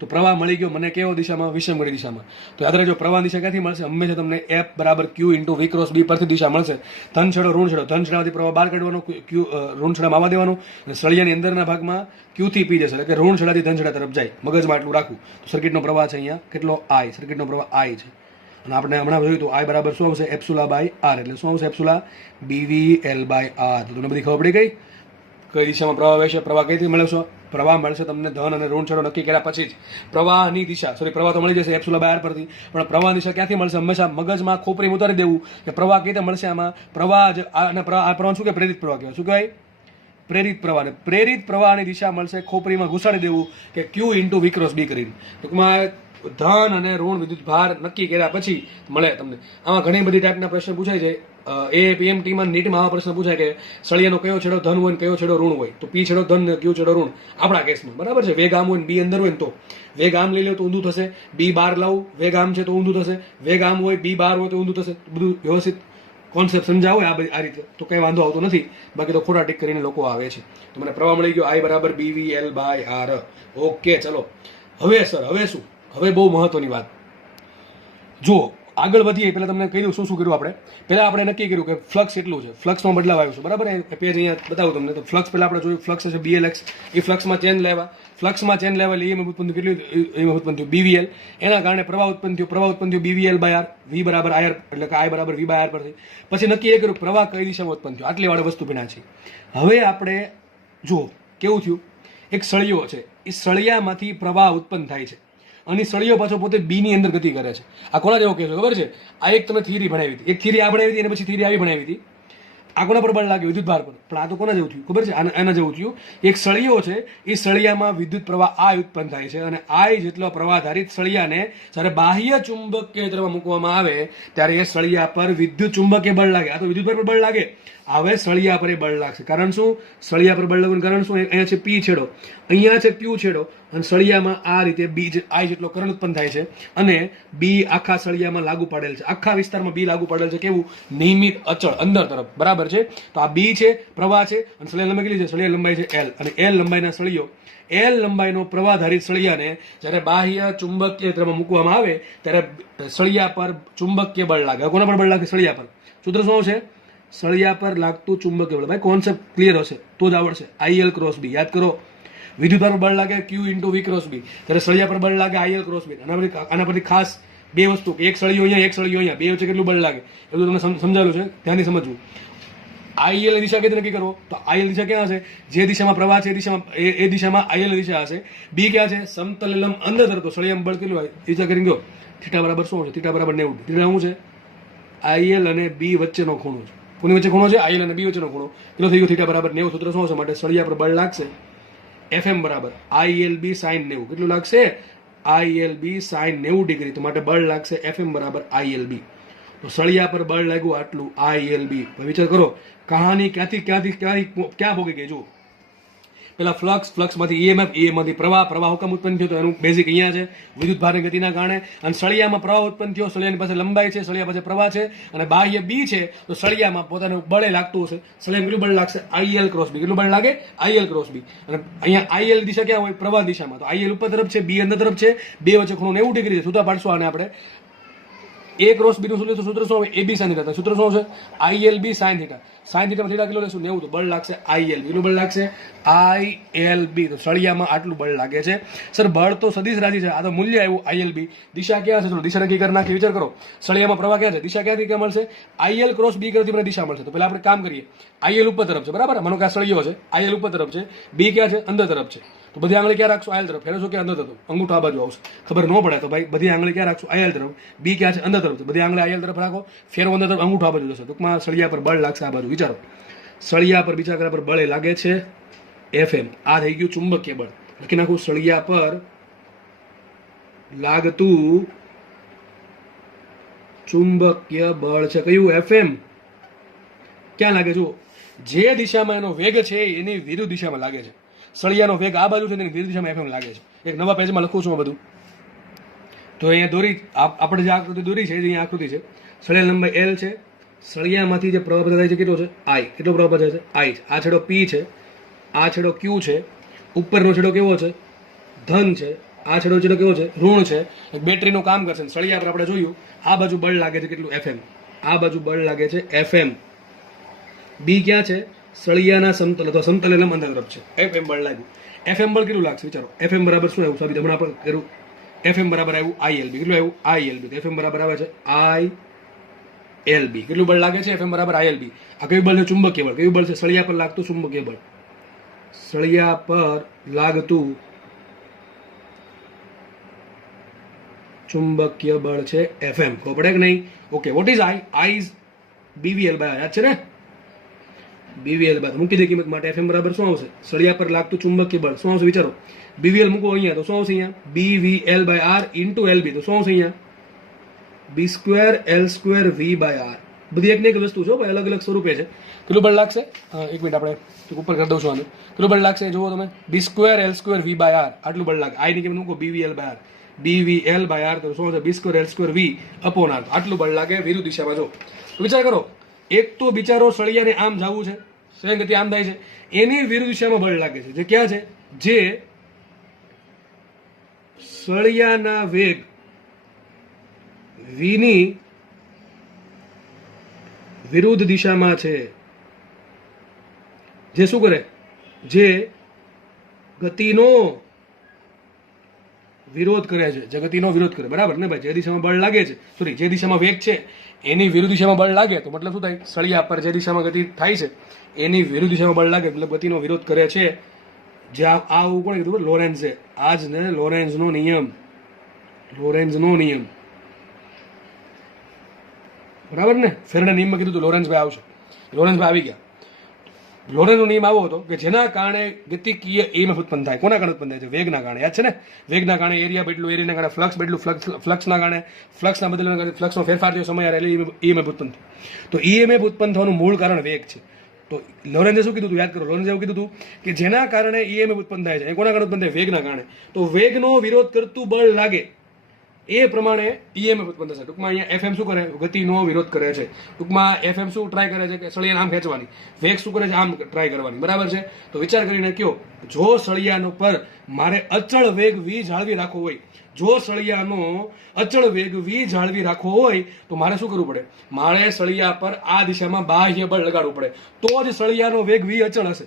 તો પ્રવાહ મળી ગયો મને કેવો દિશામાં? વિષમ ઘડી દિશામાં. તો યાદ રાખજો, પ્રવાહ દિશા ક્યાંથી મળશે? હંમેશા તમને એફ બરાબર ક્યુ ઇન્ટુ વી ક્રોસ બી પરથી દિશા મળશે. ધન છેડો ઋણ છેડો, ધન છેડામાંથી પ્રવાહ બહાર કાઢવાનો, ક્યુ ઋણ છેડામાં આવવા દેવાનું, અને સળિયાની અંદરના ભાગમાં ક્યુ થી પી જશે, એટલે કે ઋણ છેડાથી ધન છેડા તરફ જાય. મગજમાં આટલું રાખવું. તો સર્કિટનો પ્રવાહ છે અહીંયા કેટલો? આઈ. સર્કિટનો પ્રવાહ આઈ છે. અને આપણે હમણાં જોયું તો આઈ બરાબર શું આવશે? એપ્સુલા બાય આર. એટલે શું આવશે? એપ્સુલા બીવી એલ બાય આર. તો તમને બધી ખબર પડી ગઈ કઈ દિશામાં પ્રવાહ વહેશે? પ્રવાહ કઈથી મળશે? પ્રવાહ મળશે તમને ધન અને ઋણ છેડો નક્કી કર્યા પછી જ. પ્રવાહની દિશા, સોરી, પ્રવાહ તો મળી જશે એપ્સુલા બાય આર પરથી, પણ પ્રવાહ દિશા ક્યાંથી મળશે? હંમેશા મગજમાં ખોપરી ઉતારી દેવું કે પ્રવાહ કઈ રીતે મળશે આમાં. પ્રવાહ અને આ પ્રવાહ શું કે પ્રેરિત પ્રવાહ કહેવાય. શું કહેવાય? પ્રેરિત પ્રવાહ. ને પ્રેરિત પ્રવાહની દિશા મળશે ખોપરીમાં ઘુસાડી દેવું કે ક્યુ ઇન્ટુ વી ક્રોસ બી કરીને. ટૂંકમાં ધન અને ઋણ વિદ્યુત ભાર નક્કી કર્યા પછી મળે તમને. આમાં ઘણી બધી ટાઈપના પ્રશ્ન પૂછાય છે. એપીએમટીમાં નીટમાં આવા પ્રશ્ન પૂછાય કે સળિયાનો કયો છેડો ધન હોય ને કયો છેડો ઋણ હોય. તો પી છેડો ધન ને ક્યુ છેડો ઋણ. આપણા કેસમાં બરાબર છે. વેગ આમ હોય ને બી અંદર હોય ને તો વેગ આમ લઈ લો તો ઊંધું થશે, બી બાર લાવું વેગ આમ છે તો ઊંધું થશે, વેગ આમ હોય બી બાર હોય તો ઊંધું થશે. બધું વ્યવસ્થિત કોન્સેપ્ટ સમજાવો આ રીતે તો કંઈ વાંધો આવતો નથી. બાકી તો ખોટા ટીક કરીને લોકો આવે છે. તો મને પ્રવાહ મળી ગયો આઈ બરાબર BV L by R. Okay, ચલો હવે સર હવે શું? હવે બહુ મહત્વની વાત. જુઓ, આગળ વધીએ પહેલાં તમને કહી દઉં શું કર્યું આપણે. પહેલાં આપણે નક્કી કર્યું કે ફ્લક્સ એટલું છે, ફ્લક્સમાં બદલાવ આવ્યો છે, બરાબર. પેજ અહીંયા બતાવું તમને. તો ફ્લક્સ પહેલાં આપણે જોયું, ફ્લક્સ છે બીએલએક્સ. એ ફ્લક્સમાં ચેન્જ લાવ્યા, ફ્લક્સમાં ચેન્જ લાવ્યા એટલે એમાં ઉત્પન્ન કેટલું? એમાં ઉત્પન્ન થયું બીવીએલ. એના કારણે પ્રવાહ ઉત્પન્ન થયું બીવીએલ બાય આર. વી બરાબર આર, એટલે કે આઈ બરાબર વી બાય આર પરથી. પછી નક્કી એ કર્યું પ્રવાહ કઈ દિશામાં ઉત્પન્ન થયો. આટલી વાળી વસ્તુ ભીના છે. હવે આપણે જુઓ કેવું થયું. એક સળિયો છે, એ સળિયામાંથી પ્રવાહ ઉત્પન્ન થાય છે, અને સળિયો પાછો પોતે બી ની અંદર ગતિ કરે છે. આ કોના જેવો કહેશો ખબર છે? આ એક તમે થિયરી ભણાવી હતી, એક થિયરી આ ભણાવી હતી અને પછી થિયરી આવી ભણાવી હતી. આ કોના પર બળ લાગે? વિદ્યુત ભાર પર. પણ આ તો કોના જેવું થયું ખબર છે? આના જેવું થયું. એક સળિયો છે, એ સળિયામાં વિદ્યુત પ્રવાહ I ઉત્પન્ન થાય છે અને I જેટલો પ્રવાહ ધારિત સળિયાને જ્યારે બાહ્ય ચુંબકીય ક્ષેત્રમાં મૂકવામાં આવે ત્યારે એ સળિયા પર વિદ્યુત ચુંબકીય બળ લાગે. આ તો વિદ્યુત ભાર પર બળ લાગે. હવે સળિયા પર એ બળ લાગશે. કારણ શું? સળિયા પર બળ લાગવાનું કારણ શું? અહીંયા છે P છેડો, અહીંયા છે Q છેડો અને સળિયામાં આ રીતે I જેટલો કરંટ ઉત્પન્ન થાય છે અને B આખા સળિયામાં લાગુ પાડેલ છે. આખા વિસ્તારમાં B લાગુ પાડેલ છે. કેવું? નિયમિત અચળ અંદર તરફ. બરાબર છે? તો આ B છે, પ્રવાહ છે અને સળિયા લંબાઈ કેટલી છે? સળિયા લંબાઈ છે L અને L લંબાઈના સળિયો, L લંબાઈનો પ્રવાહધારિત સળિયાને જ્યારે બાહ્ય ચુંબકીય ક્ષેત્રમાં મૂકવામાં આવે ત્યારે સળિયા પર ચુંબકીય બળ લાગે. કોના પર બળ લાગે? સળિયા પર. સૂત્ર શું છે? સળિયા પર લાગતું ચુંબકીય બળ. ભાઈ કોન્સેપ્ટ ક્લિયર હશે તો જ આવડશે. IL ક્રોસ B યાદ કરો. વિદ્યુત ભાર પર બળ લાગે Q × V ક્રોસ B, ત્યારે સળિયા પર બળ લાગે IL ક્રોસ B. આના પરથી ખાસ બે વસ્તુ, એક સળિયો અહીંયા, એક સળિયો અહીંયા, બે વચ્ચે કેટલું બળ લાગે એ બધું તમને સમજાવેલું છે, ધ્યાનથી સમજવું. IL ની દિશા કઈ રીતે નક્કી કરવો? તો IL દિશા ક્યાં હશે? જે દિશામાં પ્રવાહ છે એ દિશામાં IL દિશા હશે. B ક્યાં છે? સમતલ લંબ અંદર તરફ. તો સળિયામાં બળ કેટલું હોય? દિશા કરી ગયો. થીટા બરાબર શું છે? થીટા બરાબર 90. થીટા શું છે? IL અને B વચ્ચેનો ખૂણો છે. કોની વચ્ચે ખૂણો છે? IL અને B વચ્ચેનો ખૂણો. કેટલો થઈ ગયો? થીટા બરાબર 90. સૂત્ર શું હશે? માટે સળિયા પર બળ લાગશે FM બરાબર ILB sin 90. કેટલું લાગશે? ILB sin 90 degree. તો માટે બળ લાગશે FM બરાબર ILB. તો સળિયા પર બળ લાગ્યું આટલું ILB. વિચાર કરો કહાની ક્યાં ભોગી ગઈ? જુઓ, પેલા ફ્લક્સમાંથી EMF, EMFમાંથી પ્રવાહ હુકમ ઉત્પન્ન થયો. તો એનું બેઝિક અહીંયા છે, વિદ્યુત ભારની ગતિના કારણે. અને સળિયામાં પ્રવાહ ઉત્પન્ન થયો, સળિયાની પાસે લંબાઈ છે, સળિયા પાસે પ્રવાહ છે અને બાહ્ય B છે. તો સળિયામાં પોતાનું બળે લાગતું હશે. સળિયામાં કેટલું બળ લાગશે? IL cross B. કેટલું બળ લાગે? IL cross B. અને અહીંયા IL દિશા ક્યાં હોય? પ્રવાહ દિશામાં. તો IL ઉપર તરફ છે, B અંદર તરફ છે, બે વચ્ચે ખૂણો 90 ડિગ્રી છે. સૂત્ર પાડશું આને આપણે. A ક્રોસ B નું સૂત્ર શું હોય? AB sin θ. સૂત્ર શું છે? ILB sin θ. sin θ માં થીટા કેટલો લેશું? 90. તો બળ લાગશે ILB. કેટલું બળ લાગશે? ILB. તો સળિયામાં આટલું બળ લાગે છે. સર બળ તો સદિશ રાશિ છે, આ તો મૂલ્ય આવ્યું ILB. દિશા ક્યાં છે? ચલો દિશા નક્કી કરી નાખી. વિચાર કરો, સળિયામાં પ્રવાહ ક્યાં છે? દિશા ક્યાંથી ક્યાં મળશે? IL ક્રોસ B કરતી મને દિશા મળશે. તો પહેલા આપણે કામ કરીએ. IL ઉપર તરફ છે, બરાબર? માનો કે આ સળિયો છે, IL ઉપર તરફ છે, B ક્યાં છે? અંદર તરફ છે. તો બધી આંગળી ક્યાં રાખશું? IL તરફ. ફેરવશો કે અંદર તરફ? અંગૂઠો આ બાજુ આવશે. ખબર ન પડે તો ભાઈ બધી આંગળી ક્યાં રાખશું? IL તરફ. B ક્યાં છે? અંદર તરફ. બધી આંગળી IL તરફ રાખો, ફેરવો અંદર તરફ, અંગૂઠો આ બાજુ જશે. ટૂંકમાં સળિયા પર બળ લાગશે આ બાજુ. વિચારો, સળિયા પર બીજા કરા પર બળે લાગે છે FM. આ થઈ ગયું ચુંબકીય બળ. લખી નાખું, સળિયા પર લાગતું ચુંબકીય બળ છે કયું? FM. ક્યાં લાગે? જુઓ, જે દિશામાં એનો વેગ છે એની વિરુદ્ધ દિશામાં લાગે છે. સળિયાનો વેગ આ બાજુ છે, એની વિરુદ્ધ દિશામાં FM લાગે છે. એક નવા પેજમાં લખું છું બધું. તો અહીંયા દોરી, આપણે જે આકૃતિ દોરી છે, અહીંયા આકૃતિ છે. સળિયા લંબાઈ L છે, સળિયામાંથી જે પ્રવાહ થાય છે કેટલો છે? I. કેટલો પ્રવાહ જાય છે? I. આ છેડો P છે, આ છેડો Q છે, ઉપરનો છેડો કેવો છે? ધન છે, આ છેડો કેવો છે? ઋણ છે. બેટરીનું કામ કરશે. સળિયા પર આપણે જોયું આ બાજુ બળ લાગે છે કેટલું? FM. આ બાજુ બળ લાગે છે FM. B ક્યાં છે? સળિયાના સમતલ અથવા સમતલ લંબ અંદર તરફ છે. FM બળ લાગ્યું. FM બળ કેટલું લાગશે? વિચારો, FM બરાબર શું આવ્યું? સાબિત હમણાં આપણે કર્યું. FM બરાબર આવ્યું ILB. કેટલું આવ્યું? ILB. તો FM બરાબર આવે છે ILB. કેટલું બળ લાગે છે? FM બરાબર ILB. આ કયું બળ છે? ચુંબકીય બળ. કયું બળ છે? સળિયા પર લાગતું ચુંબકીય બળ. સળિયા પર લાગતું ચુંબકીય બળ છે FM. ખબર પડે કે નહીં? Okay, what is I? I is BVL by. યાદ છે ને? BVL by. મૂકી દે કિંમત માટે. FM બરાબર શું આવશે? સળિયા પર લાગતું ચુંબકીય બળ શું આવશે? વિચારો, BVL મૂકો અહીંયા તો શું આવશે? અહીંયા BVL by R into LB. તો શું આવશે? અહીંયા B² L² V by R. બધી એક ને એક વસ્તુ છે ભાઈ, અલગ અલગ સ્વરૂપે છે. કેટલું બળ લાગશે? એક મિનિટ આપણે ઉપર કરી દઉં છું આને. કેટલું બળ લાગશે જુઓ તમે? B² L² V by R. આટલું બળ લાગે. I ની કિંમત મૂકો BVL by R. BVL by R તો શું છે? B² L² V upon R. આટલું બળ લાગે વિરુદ્ધ દિશામાં. જો વિચાર કરો, એક તો બિચારો સળિયાને આમ જવું છે, સળિયાની ગતિ આમ થાય છે, એની વિરુદ્ધ દિશામાં બળ લાગે છે. જે ક્યાં છે? જે સળિયાના વેગ V ની વિરુદ્ધ દિશામાં છે. જે શું કરે? જે ગતિનો વિરોધ કરે છે. જે ગતિનો વિરોધ કરે, બરાબર ને ભાઈ? જે દિશામાં બળ લાગે છે, સોરી, જે દિશામાં વેગ છે એની વિરુદ્ધ દિશામાં બળ લાગે તો મતલબ શું થાય? સળિયા પર જે દિશામાં ગતિ થાય છે એની વિરુદ્ધ દિશામાં બળ લાગે મતલબ ગતિનો વિરોધ કરે છે. જે આવું કોણે કીધું? લોરેન્ઝે. આજ ને લોરેન્ઝનો નિયમ. લોરેન્ઝનો નિયમ, બરાબર ને? ફેરાડે નિયમમાં કીધું હતું લોરેન્ઝ ભાઈ આવશે. લોરેન્ઝભાઈ આવી ગયા. લોરેન્ઝનો નિયમ આવો હતો કે જેના કારણે ગતિકીય EMF ઉત્પન્ન થાય. કોના કારણે ઉત્પન્ન થાય છે? વેગના કારણે. યાદ છે ને? વેગના કારણે એરિયા બદલું, એરિયાના કારણે ફ્લક્સ બદલું, ફ્લક્સના કારણે ફ્લક્સના બદલવાના કારણે ફ્લક્સનો ફેરફાર થયો સમય એટલે EMF ઉત્પન્ન થયું. તો EMF ઉત્પન્ન થવાનું મૂળ કારણ વેગ છે. તો લોરેન્ઝે શું કીધું હતું? યાદ કરો. લોરેન્ઝે એવું કીધું હતું કે જેના કારણે EMF ઉત્પન્ન થાય છે, એ કોના કારણે ઉત્પન્ન થાય? વેગના કારણે. તો વેગનો વિરોધ કરતું બળ લાગે એ પ્રમાણે EMF ઉત્પન્ન થશે. ટૂંકમાં અહીંયા FM શું કરે? ગતિનો વિરોધ કરે છે. ટૂંકમાં FM શું ટ્રાય કરે છે કે સળિયાને આમ ખેંચવાની. વેગ શું કરે છે? આમ ટ્રાય કરવાની. બરાબર છે? તો વિચાર કરીને કયો, જો સળિયાનો પર મારે અચળ વેગ v જાળવી રાખવો હોય, જો સળિયાનો અચળ વેગ v જાળવી રાખવો હોય તો મારે શું કરવું પડે? મારે સળિયા પર આ દિશામાં બાહ્ય બળ લગાડવું પડે. તો જ સળિયાનો વેગ v અચળ હશે,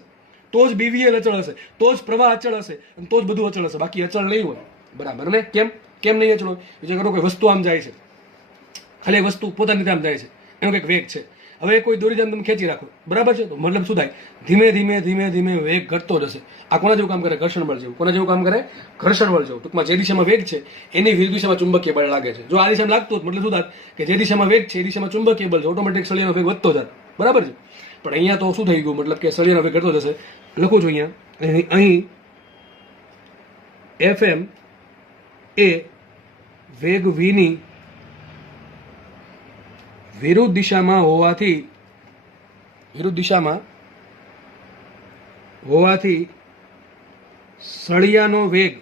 તો જ BVL અચળ હશે, તો જ પ્રવાહ અચળ હશે, અને તો જ બધું અચળ હશે. બાકી અચળ નહીં હોય. બરાબર ને? કેમ નહીં અચળ હોય? વિચાર કરો કે વસ્તુ આમ જાય છે, ખાલી વસ્તુ પોતાની રીતે આમ જાય છે, એનો કંઈક વેગ છે. હવે કોઈ દોરી જામ તમે ખેંચી રાખો, બરાબર છે? તો મતલબ શું થાય? ધીમે ધીમે વેગ ઘટતો જશે. આ કોના જેવું કામ કરે? ઘર્ષણ બળ જેવું. કોના જેવું કામ કરે? ઘર્ષણ બળ જેવું. ટૂંકમાં જે દિશામાં વેગ છે એની વિરુદ્ધ દિશામાં ચુંબકીય બળ લાગે છે. જો આ દિશામાં લાગતું હોત મતલબ શું થાત? કે જે દિશામાં વેગ છે એ દિશામાં ચુંબકીય બળ છે, ઓટોમેટિક સળિયાનો વેગ વધતો જાત. બરાબર છે? પણ અહીંયા તો શું થઈ ગયું? મતલબ કે સળિયાનો વેગ ઘટતો જશે. લખું છું અહીંયા, અહીં FM એ વેગ v ની વિરુદ્ધ દિશામાં હોવાથી સળિયાનો વેગ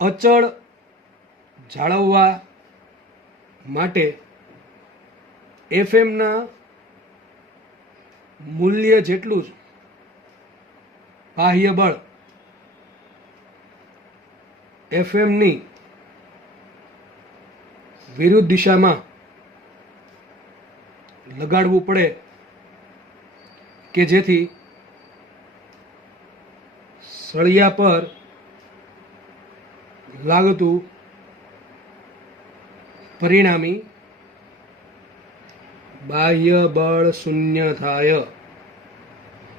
અચળ જાળવવા માટે FM ના મૂલ્ય જેટલું જ બાહ્ય બળ FM ની વિરુદ્ધ દિશામાં લગાડવું પડે કે જેથી સળિયા પર લાગતું પરિણામી બાહ્ય બળ શૂન્ય થાય.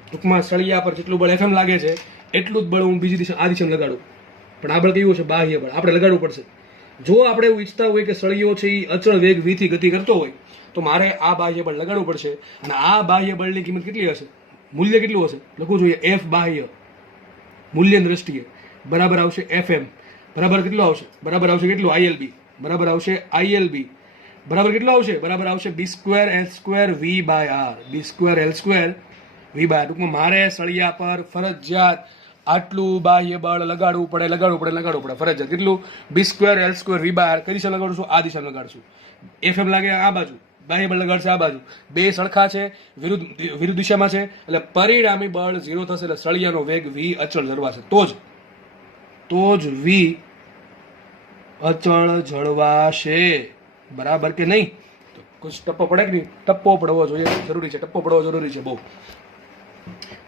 ટૂંકમાં સળિયા પર જેટલું બળ FM લાગે છે એટલું જ બળ હું બીજી દિશા આ દિશામાં લગાડું. પણ આ બળ કેવું છે? બાહ્ય બળ. આપણે લગાડવું પડશે. જો આપણે એવું ઈચ્છતા હોય કે સળિયો છે એ અચળ વેગ v થી ગતિ કરતો હોય તો મારે આ બાહ્ય બળ લગાડવું પડશે. અને આ બાહ્ય બળની કિંમત કેટલી હશે? મૂલ્ય કેટલું હશે? લખવું જોઈએ F બાહ્ય મૂલ્યની દ્રષ્ટિએ બરાબર આવશે FM. બરાબર કેટલું આવશે? બરાબર આવશે કેટલું? ILB. બરાબર આવશે ILB. બરાબર કેટલું આવશે? બરાબર આવશે B²L² V/R. B²L² V/R. ટૂંકમાં મારે સળિયા પર ફરજિયાત આટલું બાહ્ય બળ લગાડવું પડે ફરજિયાત. કેટલું? B²L² V/R. કઈ દિશા લગાડશું? આ દિશામાં લગાડશું. FM લાગે આ બાજુ, બાહ્ય બળ લગાડશે આ બાજુ. બે સરખા છે, વિરુદ્ધ દિશામાં છે, એટલે પરિણામી બળ 0 થશે. એટલે સળિયાનો વેગ v અચળ જળવાશે. તો જ v અચળ જળવાશે. બરાબર કે નહીં? તો કુછ ટપ્પો પડે કે નહીં? ટપ્પો પડવો જોઈએ, જરૂરી છે. ટપ્પો પડવો જરૂરી છે બહુ.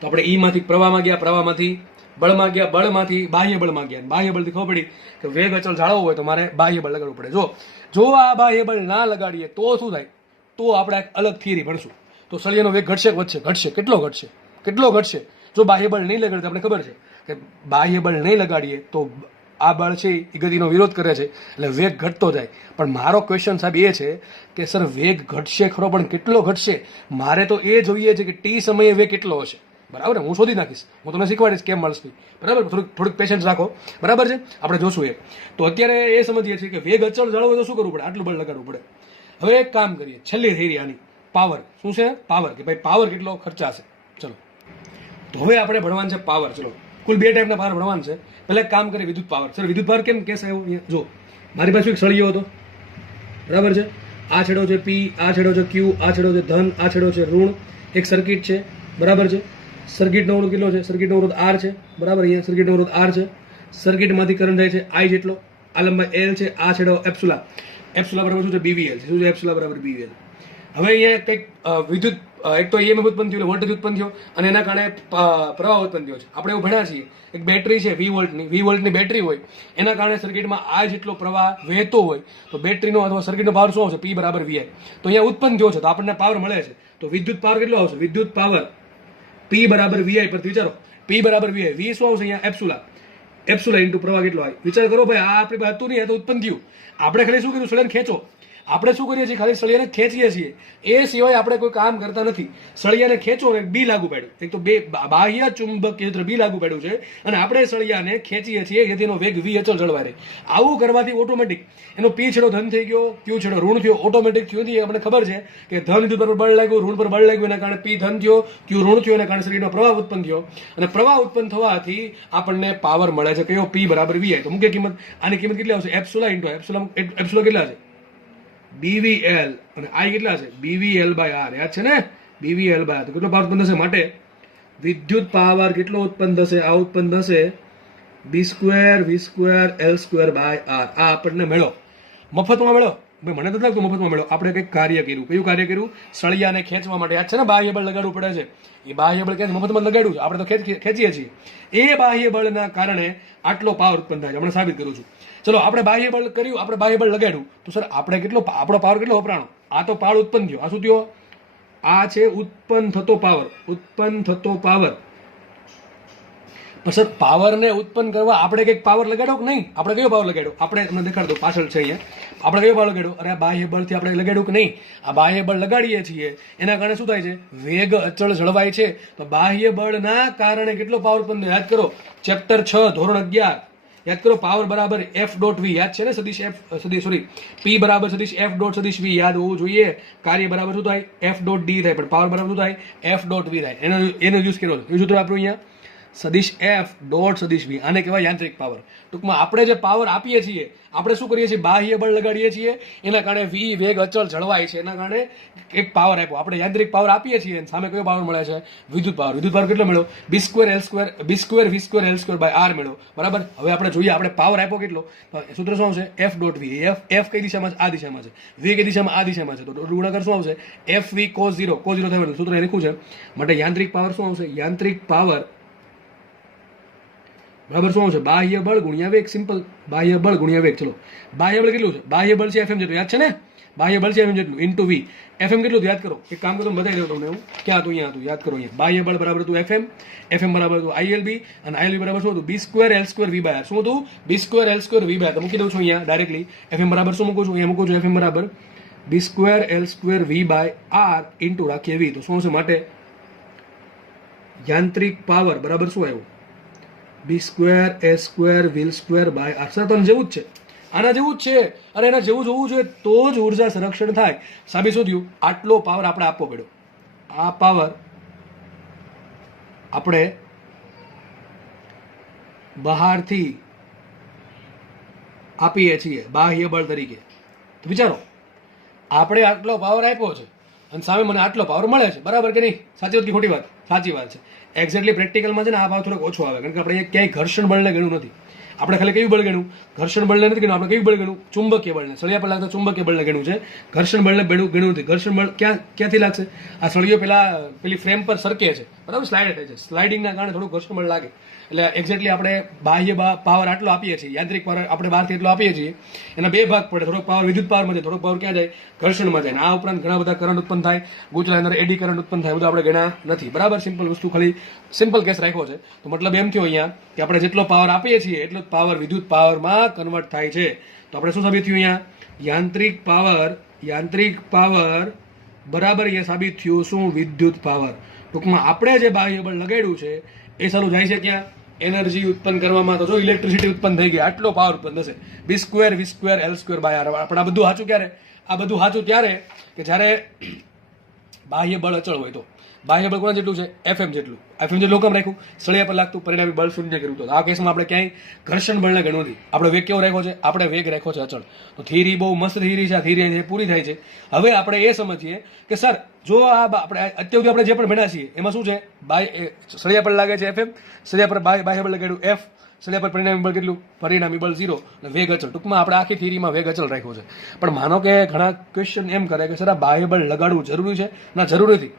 તો આપણે માંથી પ્રવાહમાં ગયા, પ્રવાહમાંથી બળમાં ગયા, બળમાંથી બાહ્ય બળમાં ગયા. બાહ્ય બળથી ખબર પડી કે વેગ અચળ જાળવવો હોય તો મારે બાહ્ય બળ લગાડવું પડે. જો આ બાહ્ય બળ ના લગાડીએ તો શું થાય? તો આપણે એક અલગ થિયરી ભણશું. તો સળિયાનો વેગ ઘટશે કે વધશે? ઘટશે. કેટલો ઘટશે? જો બાહ્ય બળ નહીં લગાડીએ તો આપણે ખબર છે કે બાહ્ય બળ નહીં લગાડીએ તો આ બળ છે એ ગતિનો વિરોધ કરે છે, એટલે વેગ ઘટતો જાય. પણ મારો ક્વેશ્ચન સાહેબ એ છે કે સર વેગ ઘટશે ખરો, પણ કેટલો ઘટશે? મારે તો એ જોઈએ છે કે t સમયે વેગ કેટલો હશે. બરાબર? હું શોધી નાખીશ, હું તમને શીખવાડીશ કેમ મળશે. બરાબર? થોડુંક પેશન્સ રાખો. બરાબર છે? આપણે જોશું એ. તો અત્યારે એ સમજીએ છીએ કે વેગ અચળ જાળવવો તો શું કરવું પડે? આટલું બળ લગાડવું પડે. હવે એક કામ કરીએ, છેલ્લી થિયરી આની પાવર. શું છે? પાવર. કે ભાઈ પાવર કેટલો ખર્ચાશે. ચલો, તો હવે આપણે ભણવાનું છે પાવર. ચલો, કુલ 2 ટાઈપના પાવર ભણવાનું છે. પહેલા એક કામ કરીએ, વિદ્યુત પાવર. સર વિદ્યુત પાવર કેમ કેસ આવ્યો? જો મારી પાસે એક સળિયો હતો, બરાબર છે? આ છેડો છે P, આ છેડો છે Q, આ છેડો છે ધન, આ છેડો છે ઋણ. એક સર્કિટ છે, બરાબર છે? સર્કિટનો અવરોધ કેટલો છે? સર્કિટનો અવરોધ R છે, બરાબર? અહીંયા સર્કિટનો અવરોધ R છે. સર્કિટમાંથી કરંટ જાય છે I જેટલો. આ લંબાઈ L છે, આ છેડો એપ્સિલોન. એપ્સિલોન બરાબર શું છે? BVL છે. શું છે? એપ્સિલોન બરાબર BVL. હવે અહીંયા કંઈક વિદ્યુત એક તો EMF ઉત્પન્ન થયું, વોલ્ટેજ ઉત્પન્ન થયો, અને એના કારણે પ્રવાહ ઉત્પન્ન થયો છે. આપણે એવું ભણ્યા છીએ, એક બેટરી છે 20 વોલ્ટની બેટરી હોય, એના કારણે સર્કિટમાં આ જેટલો પ્રવાહ વહેતો હોય તો બેટરીનો અથવા સર્કિટનો પાવર શું આવશે? P બરાબર VI. તો અહીંયા ઉત્પન્ન થયો છે તો આપણને પાવર મળે છે. તો વિદ્યુત પાવર કેટલો આવશે? વિદ્યુત પાવર P બરાબર VI પરથી વિચારો. P બરાબર VI. V શું આવશે અહીંયા? એપ્સિલોન ઇન્ટુ પ્રવાહ કેટલો હોય? વિચાર કરો ભાઈ, આ આપણી પાસે હતું નહીં, આ તો ઉત્પન્ન થયું. આપણે ખાલી શું કીધું? સળિયાને ખેંચો. આપણે શું કરીએ છીએ, ખાલી સળિયાને ખેંચીએ છીએ, એ સિવાય આપણે કોઈ કામ કરતા નથી. સળિયાને ખેંચો ને બી લાગુ પાડ્યું, એક તો બે બાહ્ય ચુંબકીય ક્ષેત્ર બી લાગુ પાડ્યું છે, અને આપણે સળિયાને ખેંચીએ છીએ જેથી એનો વેગ વી અચળ જળવાય રહે. આવું કરવાથી ઓટોમેટિક એનો પી છેડો ધન થઈ ગયો, ક્યુ છેડો ઋણ થયો, ઓટોમેટિક થયું. આપણે ખબર છે કે ધન વિદ્યુત પર બળ લાગ્યું, ઋણ પર બળ લાગ્યું, એના કારણે પી ધન થયો, ક્યુ ઋણ થયો, એના કારણે શરીરનો પ્રવાહ ઉત્પન્ન થયો, અને પ્રવાહ ઉત્પન્ન થવાથી આપણને પાવર મળે છે. કયો? પી બરાબર વી. તો મુખ્ય કિંમત, આની કિંમત કેટલી આવશે? એપ્સુલા ઇન્ટુ એપ્સુલા કેટલા છે? બીવીએલ, અને આઈ કેટલા છે? બીવીએલ બાય આર. યાદ છે ને? બીવીએલ બાય આર. તો કેટલો પાવર ઉત્પન્ન થશે? માટે વિદ્યુત પાવર કેટલો ઉત્પન્ન થશે? આ ઉત્પન્ન થશે B square v square l square by R. આ આપણને મળ્યો, મફતમાં મળ્યો. ભાઈ મને તો લાગતું મફતમાં મળ્યો. આપણે કંઈક કાર્ય કર્યું. કયું કાર્ય કર્યું? સળિયાને ખેંચવા માટે. યાદ છે ને? બાહ્ય બળ લગાડવું પડે છે. એ બાહ્ય બળ ક્યાંથી? મફતમાં લગાડ્યું છે. આપણે તો ખેંચીએ છીએ. એ બાહ્ય બળના કારણે આટલો પાવર ઉત્પન્ન થાય છે. હમણાં સાબિત કરું છું. ચલો, આપણે બાહ્ય બળ કર્યું, આપણે બાહ્ય બળ લગાડ્યું, તો સર આપણે આપણો પાવર કેટલો વપરાણો? આ તો પાવર ઉત્પન્ન થયો. આ શું થયો? આ છે ઉત્પન્ન થતો પાવર. ઉત્પન્ન થતો પાવર. પણ સર પાવરને ઉત્પન્ન કરવા આપણે કંઈક પાવર લગાડો કે નહીં? આપણે કયો પાવર લગાડ્યો? આપણે તમને દેખાડ દો, પાછળ છે અહીંયા. આપણે કયો પાવર લગાડ્યો? અરે આ બાહ્ય બળથી આપણે લગાડ્યું કે નહીં? આ બાહ્ય બળ લગાડીએ છીએ, એના કારણે શું થાય છે? વેગ અચળ જળવાય છે. તો બાહ્ય બળના કારણે કેટલો પાવર ઉત્પન્ન? યાદ કરો, ચેપ્ટર 6 ધોરણ 11. યાદ કરો, પાવર બરાબર એફ ડોટ વી. યાદ છે ને? સદિશ એફ સોરી પી બરાબર સદિશ એફ ડોટ સદિશ વી. યાદ હોવું જોઈએ. કાર્ય બરાબર શું થાય? એફ ડોટ ડી થાય, પણ પાવર બરાબર શું થાય? એફ ડોટ વી થાય. એનો યુઝ કર્યો. એ સૂત્ર આપણું અહીંયા સદિશ એફ ડોટ સદિશ વી. આને કહેવાય યાંત્રિક પાવર. ટૂંકમાં આપણે જે પાવર આપીએ છીએ, આપણે શું કરીએ છીએ? બાહ્ય બળ લગાડીએ છીએ, એના કારણે વી વેગ અચળ જળવાય છે, એના કારણે એક પાવર આપ્યો. આપણે યાંત્રિક પાવર આપીએ છીએ, સામે કયો પાવર મળે છે? વિદ્યુત પાવર. વિદ્યુત પાવર કેટલો મળ્યો? B square l square v square l square by R મળ્યો. બરાબર. હવે આપણે જોઈએ આપણે પાવર આપ્યો કેટલો. સૂત્ર શું આવશે? એફ ડોટ વી. એફ કઈ દિશામાં છે? આ દિશામાં છે. વી કઈ દિશામાં? આ દિશામાં છે. તો ગુણાકાર શું આવશે? એફ વી કોસ 0. કોસ 0 થયું. સૂત્ર એ લખ્યું છે. માટે યાંત્રિક પાવર શું આવશે? યાંત્રિક પાવર બરાબર શું આવશે? બાહ્ય બળ ગુણ્યા વેગ. સિમ્પલ. બાહ્ય બળ ગુણ્યા વેગ. ચલો, બાહ્ય બળ કેટલું છે? બાહ્ય બળ છે એફએમ જેટલું. યાદ છે ને? બાહ્ય બળ છે એફએમ જેટલું ઇન્ટુ વી. એફએમ કેટલું? યાદ કરો. એક કામ કરો, બતાવી દઉં તમને હું. ક્યાં હતું? અહીંયા હતું. યાદ કરો. અહીંયા બાહ્ય બળ બરાબર હતું એફએમ. એફએમ બરાબર હતું આઈએલબી, અને આઈએલબી બરાબર શું હતું? B square l square v by R. શું હતું? B square l square v by R. તો મૂકી દઉં છું અહીંયા ડાયરેક્ટલી. એફએમ બરાબર શું મૂકું છું? અહીંયા મૂકું છું એફએમ બરાબર B square l square v by R into રાખીએ વી. તો શું હશે? માટે યાંત્રિક પાવર બરાબર શું આવ્યું? B square a square wheel square by R. Sir તો જેવું જ છે, આના જેવું જ છે. અરે એના જેવું જ હોવું જોઈએ, તો જ ઉર્જા સંરક્ષણ થાય. સાબિત શું થયું? આટલો પાવર આપણે આપવો પડ્યો. આ પાવર આપણે બહારથી આપીએ છીએ બાહ્ય બળ તરીકે. તો વિચારો, આપણે આટલો પાવર આપ્યો છે અને સામે મને આટલો પાવર મળે છે. બરાબર કે નહીં? સાચી વાત કે ખોટી વાત? સાચી વાત છે. એક્ઝેક્ટલી પ્રેક્ટિકલમાં છે ને આ ભાવ થોડોક ઓછો આવે, કારણ કે આપણે અહીંયા ક્યાંય ઘર્ષણ બળને ગણ્યું નથી. આપણે ખાલી કયું બળ ગણ્યું? ઘર્ષણ બળને નથી ગણ્યું. આપણે કયું બળ ગણ્યું? ચુંબકીય બળને. સળિયા પર લાગતા ચુંબકીય બળને ગણ્યું છે. ઘર્ષણ બળને ગણ્યું નથી. ઘર્ષણ બળ ક્યાંથી લાગશે? આ સળિયો પેલી ફ્રેમ પર સરકે છે, બરાબર? સ્લાઇડ થાય છે. સ્લાઇડિંગના કારણે થોડું ઘર્ષણ બળ લાગે. એટલે એક્ઝેક્ટલી આપણે બાહ્ય પાવર આટલો આપીએ છીએ, યાંત્રિક પાવર આપણે બહારથી એટલો આપીએ છીએ. એના બે ભાગ પડે. થોડોક પાવર વિદ્યુત પાવરમાં જાય, થોડોક પાવર ક્યાં જાય? ઘર્ષણમાં જાય. આ ઉપરાંત ઘણા બધા કરંટ ઉત્પન્ન થાય, ગૂંચળાની અંદર એડી કરંટ ઉત્પન્ન થાય, બધું આપણે ગણ્યા નથી. બરાબર? સિમ્પલ વસ્તુ, ખાલી સિમ્પલ કેસ રાખ્યો છે. તો મતલબ એમ થયો અહીંયા કે આપણે જેટલો પાવર આપીએ છીએ એટલો જ પાવર વિદ્યુત પાવરમાં કન્વર્ટ થાય છે. તો આપણે શું સાબિત થયું અહીંયા? યાંત્રિક પાવર બરાબર એ સાબિત થયું શું? વિદ્યુત પાવર. ટૂંકમાં આપણે જે બાહ્ય બળ લગાડ્યું છે એ સારું જાય છે ક્યાં? એનર્જી ઉત્પન્ન કરવામાં. તો જો ઇલેક્ટ્રિસિટી ઉત્પન્ન થઈ ગઈ, આટલો પાવર ઉત્પન્ન થશે. B square v square l square by R. આપણે આ બધું સાચું ક્યારે? આ બધું સાચું ત્યારે કે જ્યારે બાહ્ય બળ અચળ હોય. તો બાહ્ય બળ કોના જેટલું છે? એફએમ જેટલું. એફએમ જેટલું કેમ રાખ્યું? સળિયા પર લાગતું પરિણામી બળ શૂન્ય કર્યું. તો આ કેસમાં આપણે ક્યાંય ઘર્ષણ બળને ગણવું નથી. આપણે વેગ કેવો રાખ્યો છે? આપણે વેગ રાખ્યો છે અચળ. તો થિયરી બહુ મસ્ત થિયરી છે. આ થિયરી પૂરી થાય છે. હવે આપણે એ સમજીએ કે સર જો આ આપણે અત્યાર સુધી આપણે જે પણ ભણ્યા છીએ એમાં શું છે? સળિયા પર લાગે છે એફએમ, સળિયા પર બાહ્ય બળ લગાડ્યું એફ, સળિયા પર પરિણામી બળ કેટલું? પરિણામી બળ 0, અને વેગ અચળ. ટૂંકમાં આપણે આખી થિયરીમાં વેગ અચળ રાખ્યો છે. પણ માનો કે ઘણા ક્વેશ્ચન એમ કરે કે સર આ બાહ્ય બળ લગાડવું જરૂરી છે? ના, જરૂરી નથી.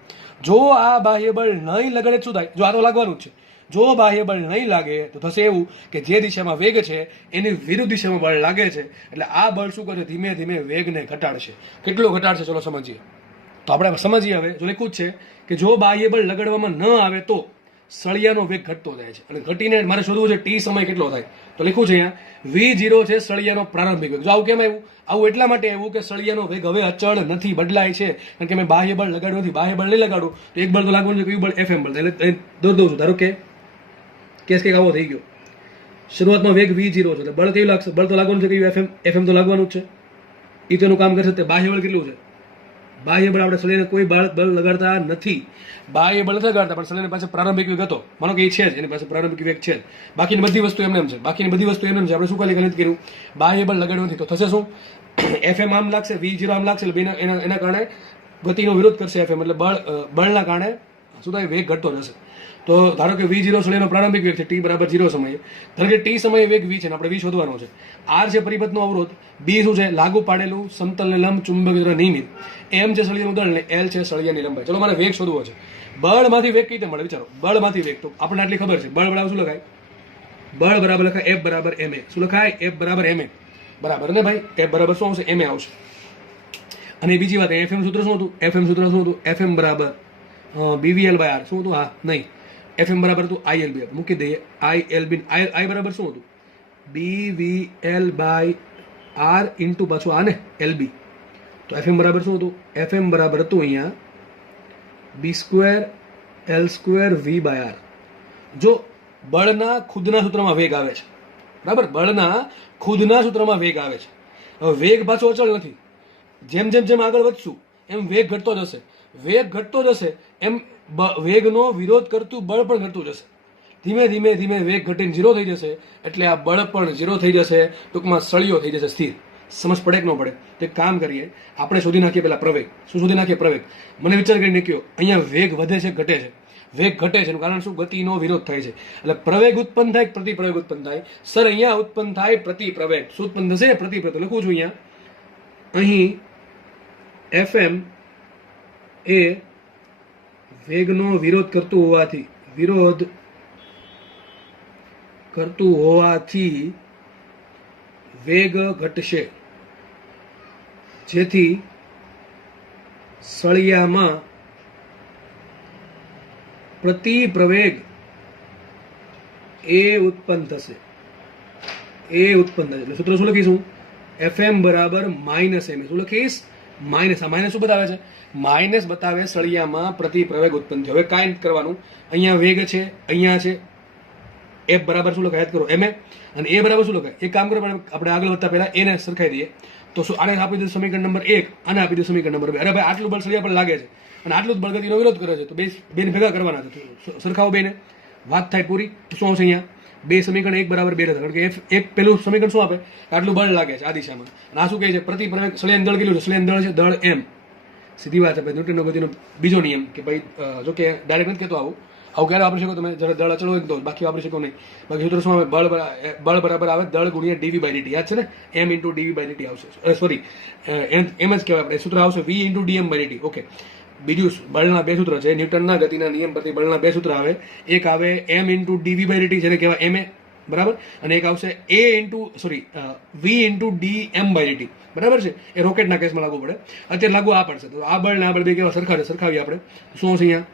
જો આ બાહ્ય બળ નહીં લગાડે શું થાય? જો આ તો લાગવાનું જ છે. જો બાહ્ય બળ નહીં લાગે તો થશે એવું કે જે દિશામાં વેગ છે એની વિરુદ્ધ દિશામાં બળ લાગે છે. એટલે આ બળ શું કરે? ધીમે ધીમે વેગને ઘટાડશે. કેટલો ઘટાડશે? ચલો સમજીએ. તો આપણે સમજીએ. હવે જો લખ્યું જ છે કે જો બાહ્ય બળ લગાડવામાં ન આવે તો સળિયાનો વેગ ઘટતો જાય છે અને ઘટીને મારે શોધવું છે ટી સમય કેટલો થાય. તો લખ્યું છે અહીંયા v0 છે સળિયાનો પ્રારંભિક વેગ. જો આવું કેમ આવ્યું? આવું એટલા માટે આવ્યું કે સળિયાનો વેગ હવે અચળ નથી, બદલાય છે. કારણ કે મેં બાહ્ય બળ લગાડ્યું નથી. બાહ્ય બળ નહીં લગાડું તો એક બળ તો લાગવાનું છે, કયું બળ? એફએમ બળ. એટલે દોર દઉં છું. ધારો કે કેસ કંઈક આવો થઈ ગયો. શરૂઆતમાં વેગ v0 છે એટલે બળ કયું લાગશે? બળ તો લાગવાનું છે કયું? એફએમ તો લાગવાનું જ છે. એ તેનું કામ કરશે. તે બાહ્ય બળ કેટલું છે? બાહ્ય બળ આપણે સળિયાને કોઈ બળ લગાડતા નથી. બાહ્ય બળ નથી લગાડતા, પણ સળિયાની પાસે પ્રારંભિક વેગ હતો. માનો કે એ છે જ, એની પાસે પ્રારંભિક વેગ છે જ. બાકીની બધી વસ્તુ એમને એમ છે. બાકીની બધી વસ્તુ એમને એમ છે. આપણે શું ખાલી ગણિત કર્યું? બાહ્ય બળ લગાડ્યું નથી. તો થશે શું? એફએમ આમ લાગશે, v0 આમ લાગશે, એટલે એના કારણે ગતિનો વિરોધ કરશે એફએમ. એટલે બળના કારણે શું થાય? વેગ ઘટતો જશે. તો ધારો કે v0 સળિયાનો પ્રારંભિક વેગ છે t બરાબર 0 સમયે. ધારો કે t સમયે વેગ v છે ને આપણે v શોધવાનો છે. r છે પરિપથનો અવરોધ, b શું છે? લાગુ પાડેલું સમતલ ને લંબ ચુંબકીય દ્વારા નિયમિત, m છે સળિયાનું દળ ને l છે સળિયાની લંબાઈ. ચલો મારે વેગ શોધવો છે. બળમાંથી વેગ કઈ રીતે મળે? વિચારો. બળમાંથી વેગ તો આપણને આટલી ખબર છે. બળ બરાબર શું લખાય? બળ બરાબર લખાય f બરાબર ma. શું લખાય? f બરાબર ma. બરાબર ને ભાઈ? f બરાબર શું આવશે? ma આવશે. અને બીજી વાત, fm સૂત્ર શું હતું? fm સૂત્ર શું હતું? fm બરાબર bvl/r. શું હતું? હા નહીં, fm બરાબર હતું ilb. મૂકી દઈએ ilb. I બરાબર શું હતું? bvl/r ઇન્ટુ પાછું આ ને lb. તો fm બરાબર શું હતું? fm બરાબર હતું અહીંયા b²l²v/r. જો બળના ખુદના સૂત્રમાં વેગ આવે છે, બરાબર? બળના ખુદના સૂત્રમાં વેગ આવે છે. હવે વેગ પાછો અચળ નથી. જેમ જેમ જેમ આગળ વધશું એમ વેગ ઘટતો જશે. વેગ ઘટતો જશે એમ વેગનો વિરોધ કરતું બળ પણ ઘટતું જશે. ધીમે ધીમે ધીમે વેગ ઘટીને 0 થઈ જશે. એટલે આ બળ પણ 0 થઈ જશે. ટૂંકમાં સળિયો થઈ જશે સ્થિર. સમજ પડે કે ન પડે? તો એક કામ કરીએ, આપણે શોધી નાખીએ પેલા પ્રવેગ. શું શોધી નાખીએ? પ્રવેગ. મને વિચાર કરી નાખ્યો અહીંયા વેગ વધે છે ઘટે છે. વેગ ઘટે છે એનું કારણ શું? ગતિનો વિરોધ થાય છે. એટલે પ્રવેગ ઉત્પન્ન થાય, પ્રતિપ્રવેગ ઉત્પન્ન થાય. સર અહીંયા ઉત્પન્ન થાય પ્રતિપ્રવેગ. શું ઉત્પન્ન થશે? પ્રતિપ્રવેગ. લખું છું અહીંયા, અહીં fm એ વેગનો વિરોધ કરતું હોવાથી વેગ ઘટશે, જેથી સળિયામાં પ્રતિપ્રવેગ એ ઉત્પન્ન થશે. એટલે સૂત્ર શું લખીશું? fm બરાબર માઇનસ m. શું લખીશ? માઇનસ. આ માઇનસ શું બતાવે છે? માઇનસ બતાવે સળિયામાં પ્રતિપ્રવેગ ઉત્પન્ન થયો. હવે કાંઈ નથી કરવાનું. અહીંયા વેગ છે, અહીંયા છે. f બરાબર શું લખાય? યાદ કરો, ma. અને a બરાબર શું લખાય? એક કામ કરો, આપણે આગળ વધતા પહેલા એને સરખાઈ દઈએ. તો શું આને આપી દીધું સમીકરણ નંબર 1, આને આપી દીધું સમીકરણ નંબર 2. અરે ભાઈ, આટલું બળ સળિયા પર લાગે છે અને આટલું જ બળગતિનો વિરોધ કરે છે. તો બેને ભેગા કરવાના છે. સરખાવો બેને, વાત થાય પૂરી. તો શું આવશે અહીંયા? બે સમીકરણ 1 બરાબર 2 હતા. કારણ કે એક પેલું સમીકરણ શું આપે? આટલું બળ લાગે છે આ દિશામાં. અને આ શું કહે છે? પ્રતિપ્રવેગ. સળિયાનું દળ કેટલું છે? સળિયાનું દળ છે દળ m. સીધી વાત છે ભાઈ. ન્યૂટનનો ગતિનો બીજો નિયમ કે ભાઈ, જો કે ડાયરેક્ટ નથી કહેતો આવું ક્યારે વાપરી શકો તમે? જ્યારે દળ અચળ હોય તો. બાકી વાપરી શકો નહીં. બાકી સૂત્ર શું આવે? બળ બરાબર આવે દળ ગુણ્યા dv/dt. યાદ છે ને? m × dv/dt આવશે. સોરી, એમ જ કહેવાય આપણે. સૂત્ર આવશે v × dm/dt. ઓકે. બીજું બળના બે સૂત્ર છે. ન્યૂટનના ગતિના નિયમ પરથી બળના બે સૂત્ર આવે. એક આવે m × dv/dt, જેને કહેવાય ma, બરાબર? અને એક આવશે v × dm/dt. બરાબર છે? એ રોકેટના કેસમાં લાગુ પડે. અત્યારે લાગુ આ પડશે. તો આ બળ ને આ બળ બે કેવા સરખાવીએ આપણે. શું હશે અહીંયા?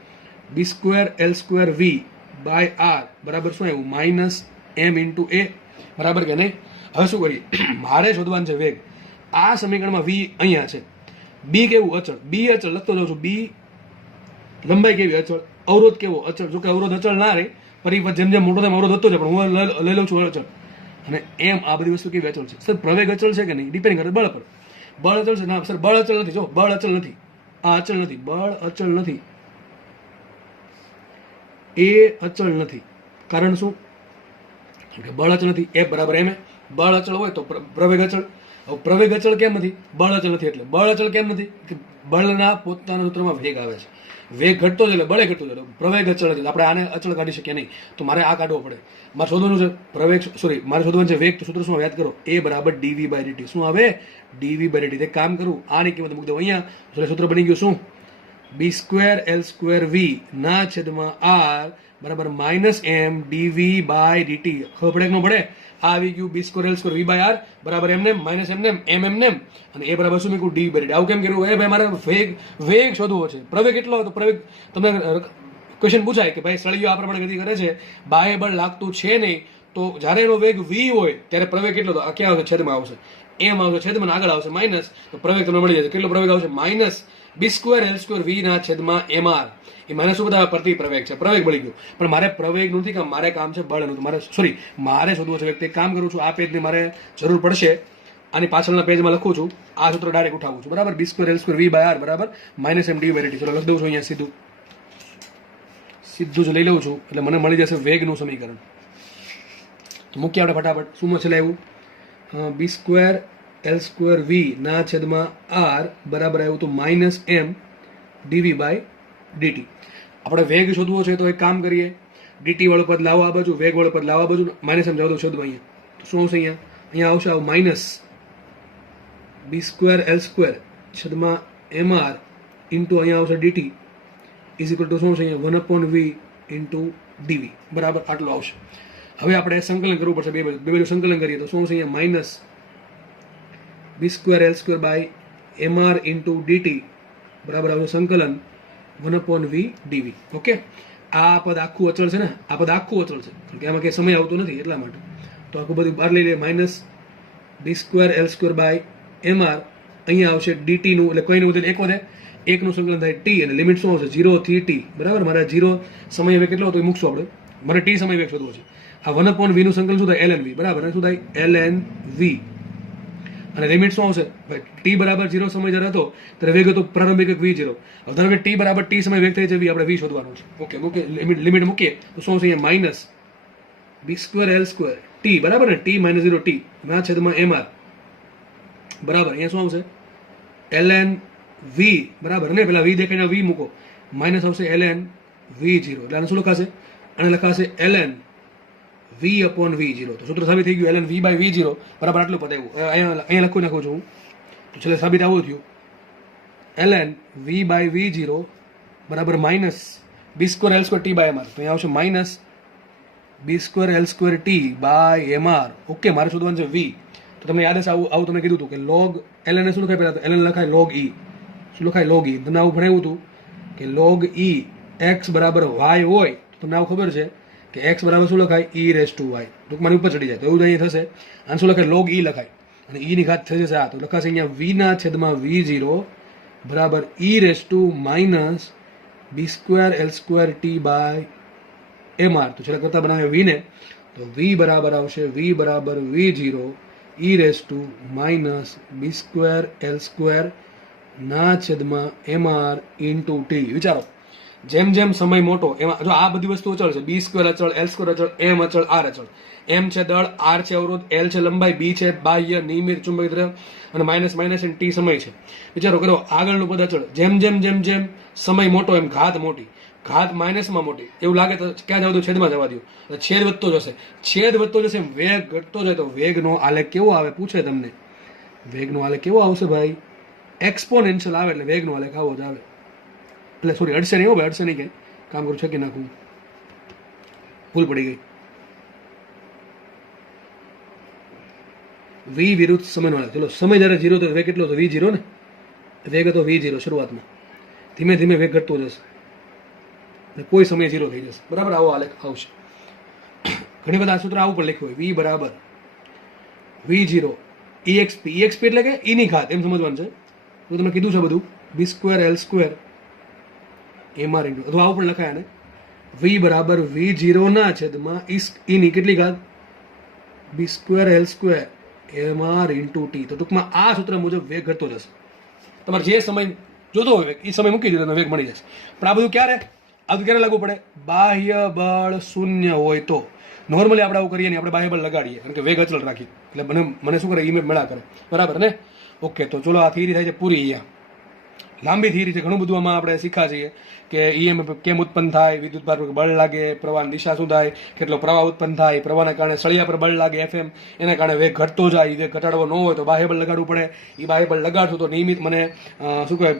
b²l²v/r બરાબર શું આવ્યું? Minus m × a. બરાબર કે નહીં? હવે શું કરીએ? મારે શોધવાનું છે વેગ. આ સમીકરણમાં v અહીંયા છે. b કેવું? અચળ. b અચળ લખતો જાઉં છું. b લંબાઈ કેવી? અચળ. અવરોધ કેવો? અચળ. જો કે અવરોધ અચળ ના રહે, પરિપથ જેમ જેમ મોટો થાય અવરોધ વધતો છે, પણ હું લઈ લઉં છું અચળ. અને એમ આ બધી વસ્તુ કેવી? અચળ છે. સર પ્રવેગ અચળ છે કે નહીં? ડિપેન્ડ કરે બળ પર. બળ અચળ છે? ના સર, બળ અચળ નથી. જો બળ અચળ નથી. આ અચળ નથી. બળ અચળ નથી. એ અચળ નથી. કારણ શું? બળ અચળ નથી. f બરાબર ma. બળ અચળ હોય તો પ્રવેગ અચળ. પ્રવેગ અચળ કેમ નથી? બળ અચળ નથી. એટલે બળ અચળ કેમ નથી? બળના પોતાના સૂત્રમાં વેગ આવે છે. વેગ ઘટતો છે એટલે બળે ઘટતો છે. પ્રવેગ અચળ નથી. આપણે આને અચળ કાઢી શકીએ નહીં. તો મારે આ કાઢવો પડે. મારે શોધવાનું છે મારે શોધવાનું છે વેગ. તો સૂત્ર શું? યાદ કરો, a બરાબર dv/dt. શું આવે? dv/dt. એક કામ કરું, આની કિંમત મૂકી દઉં અહીંયા. સૂત્ર બની ગયું શું? b²l²v ના છેદમાં r બરાબર માઇનસ m dv/dt. ખબર પડે કે ન પડે? આ આવી ગયું b²l²v/r બરાબર એમને માઇનસ એમને એમને. અને એ બરાબર શું મૂક્યું? dv/dt. આવું કેમ કર્યું? એ ભાઈ મારે વેગ શોધવો છે. પ્રવેગ કેટલો હતો? પ્રવેગ તમને ક્વેશ્ચન પૂછાય કે ભાઈ સળિયો આ પ્રમાણે ગતિ કરે છે, બાહ્ય બળ લાગતું છે નહીં, તો જ્યારે એનો વેગ v હોય ત્યારે પ્રવેગ કેટલો તો ક્યાં આવશે? છેદમાં આવશે. એમ આવશે, છેદમાં આગળ આવશે માઇનસ, તો પ્રવેગ તમને મળી જશે. કેટલો પ્રવેગ આવશે? માઇનસ b²l² v ના છેદમાં mr. એ માઇનસ શું બધા પ્રતિ પ્રવેગ છે, પ્રવેગ મળી ગયો. પણ મારે પ્રવેગ નથી કામ, મારે કામ છે બળનું. મારે શોધવું છે. તે કામ કરું છું, આ પેજની મારે જરૂર પડશે, આની પાછળના પેજમાં લખું છું, આ સૂત્ર ડાયરેક્ટ ઉઠાવું છું, બરાબર. b²l² v/r બરાબર -mdv/dt. ચલો લખી દઉં છું અહીંયા સીધું જ લઈ લઉં છું, એટલે મને મળી જશે વેગનું સમીકરણ. તો મૂકીએ આપણે ફટાફટ. શું છેલ્લે આવ્યું? b²l² v ના છેદમાં r બરાબર આવ્યું તો -m dv/dt. આપણે વેગ શોધવો છે, તો એક કામ કરીએ, dt વાળું પદ લાવો આ બાજુ, વેગ વાળું પદ લાવો આ બાજુ, -m જાવ તો શોધવા અહીંયા. તો શું આવશે? અહીંયા આવશે માઇનસ b²l² છેદમાં mr ઇન્ટુ અહીંયા આવશે dt ઇઝ ઇક્વલ ટુ શું છે? 1/v ઇન્ટુ dv બરાબર આટલું આવશે. હવે આપણે સંકલન કરવું પડશે, બે બાજુ સંકલન કરીએ તો શું છે? અહીંયા minus b²l² by mr into dt બરાબર આવશે સંકલન 1/v dv. ઓકે, આ પદ આખું અચળ છે ને, આ પદ આખું અચળ છે, કારણ કે આમાં કંઈ સમય આવતો નથી એટલા માટે. તો આખું બધું બહાર લઈ લે. માઇનસ b²l² બાય mr અહીંયા આવશે dt નું, એટલે કોઈનું વધે એક વધે, એકનું સંકલન થાય t, અને લિમિટ શું આવશે? 0 થી t બરાબર. મારે 0 સમય વેગ કેટલો હતો એ મૂકશું આપણે, મારે t સમય વેગ શોધવો છે. આ 1/v નું સંકલન શું થાય? lnv બરાબર. શું થાય? lnv. અને લિમિટ શું આવશે? t બરાબર 0 સમય જ્યારે હતો ત્યારે વેગ હતો પ્રારંભિક v0. હવે ધારો કે t બરાબર t સમય વેગ થાય છે v, આપણે v શોધવાનું છે. ઓકે, લિમિટ મૂકીએ તો શું આવશે? અહીંયા માઇનસ b²l² t બરાબર ને, t -0 t ના છેદમાં mr બરાબર. અહીંયા શું આવશે? ln v બરાબર ને, પેલા v દેખાઈને v મૂકો, માઇનસ આવશે ln v0. એટલે આને શું લખાશે? આને લખાશે ln v/v0. તો સૂત્ર સાબિત થઈ ગયું, ln v/v0 બરાબર આટલું પદ આવ્યું. અહીંયા લખી નાખું છું હું, તો છેલ્લે સાબિત આવું થયું, ln v/v0 બરાબર માઇનસ b²l² t/mr. તો અહીંયા આવશે માઇનસ b²l² t/mr. ઓકે, મારે શોધવાનું છે v. તો તમને યાદ હશે આવું તમને કીધું હતું કે log ln શું લખાય? પહેલા તો ln લખાય log e. શું લખાય? log e. તમને આવું ભણાવ્યું હતું કે log e x બરાબર y હોય તો તમને આવું ખબર છે કે x બરાબર શું લખાય? e⁻y. ટૂંકમાં ઉપર ચડી જાય તો એવું અહીંયા થશે. આને શું લખાય? log e લખાય, અને e ની ઘાત થઈ જશે આ, તો લખાશે અહીંયા v ના છેદમાં v0 બરાબર e⁻ b²l² t/mr. તો છેલ્લે કરતા બનાવે v ને, તો v બરાબર આવશે v બરાબર v0 e⁻ b²l² ના છેદમાં mr ઇન્ટુ t. વિચારો, જેમ જેમ સમય મોટો, એમાં જો આ બધી વસ્તુ અચળ છે, b² અચળ, l² અચળ, m અચળ, r અચળ. m છે દળ, r છે અવરોધ, l છે લંબાઈ, b છે બાહ્ય નિયમિત ચુંબકીય દ્રવ્ય, અને માઇનસ અને t સમય છે. વિચારો કરો, આગળનું પદ અચળ, જેમ જેમ જેમ જેમ સમય મોટો એમ ઘાત મોટી, ઘાત માઇનસમાં મોટી. એવું લાગે તો ક્યાં જવા દો? છેદમાં જવા દો. છેદ વધતો જશે, છેદ વધતો જશે, વેગ ઘટતો જાય. તો વેગનો આલેખ કેવો આવે? પૂછે તમને, વેગનો આલેખ કેવો આવશે ભાઈ? એક્સપોનેન્શિયલ આવે, એટલે વેગનો આલેખ આવો જ આવે. એટલે સોરી, અડશે નહીં હો ભાઈ, અડશે નહીં. કંઈ કામ કરું છકી નાખું, ભૂલ પડી ગઈ. v વિરુદ્ધ સમયનો આલેખ. ચલો, સમય જ્યારે 0 તો વેગ કેટલો હતો? v0 ને, વેગ હતો v0 શરૂઆતમાં. ધીમે ધીમે વેગ ઘટતો જશે, કોઈ સમય 0 થઈ જશે બરાબર. આવો આલેખ આવશે. ઘણી બધા સૂત્ર આવું પણ લખ્યું હોય, v બરાબર v0 exp. exp એટલે કે e ની ઘાત, એમ સમજવાનું છે. તો તમે કીધું છે બધું, b²l² mr ઇન્ટુ, અથવા આવું પણ લખાય ને, v બરાબર v0 ના છેદમાં e ની કેટલી ઘાત? b²l² mr into t. તો ટૂંકમાં આ સૂત્ર મુજબ વેગ ઘટતો જશે. તમારે જે સમય જોતો હોય એ સમય મૂકી દીધો, વેગ મળી જશે. પણ આ બધું ક્યારે લાગુ પડે? બાહ્ય બળ શૂન્ય હોય તો. નોર્મલી આપણે આવું કરીએ ને, આપણે બાહ્ય બળ લગાડીએ, કારણ કે વેગ અચળ રાખી, એટલે મને શું કરે? ઈમેજ મેળા કરે બરાબર ને. ઓકે, તો ચલો, આ થિયરી થાય છે પૂરી. અહીંયા લાંબી થિયરી છે, ઘણું બધું આમાં આપણે શીખા છીએ કે EMF કેમ ઉત્પન્ન થાય, વિદ્યુત ભાર પર બળ લાગે, પ્રવાહની દિશા શું થાય, કેટલો પ્રવાહ ઉત્પન્ન થાય, પ્રવાહના કારણે સળિયા પર બળ લાગે FM, એના કારણે વેગ ઘટતો જાય. વેગ ઘટાડવો ન હોય તો બાહ્ય બળ લગાડવું પડે. એ બાહ્ય બળ લગાડશું તો નિયમિત મને શું કહેવાય?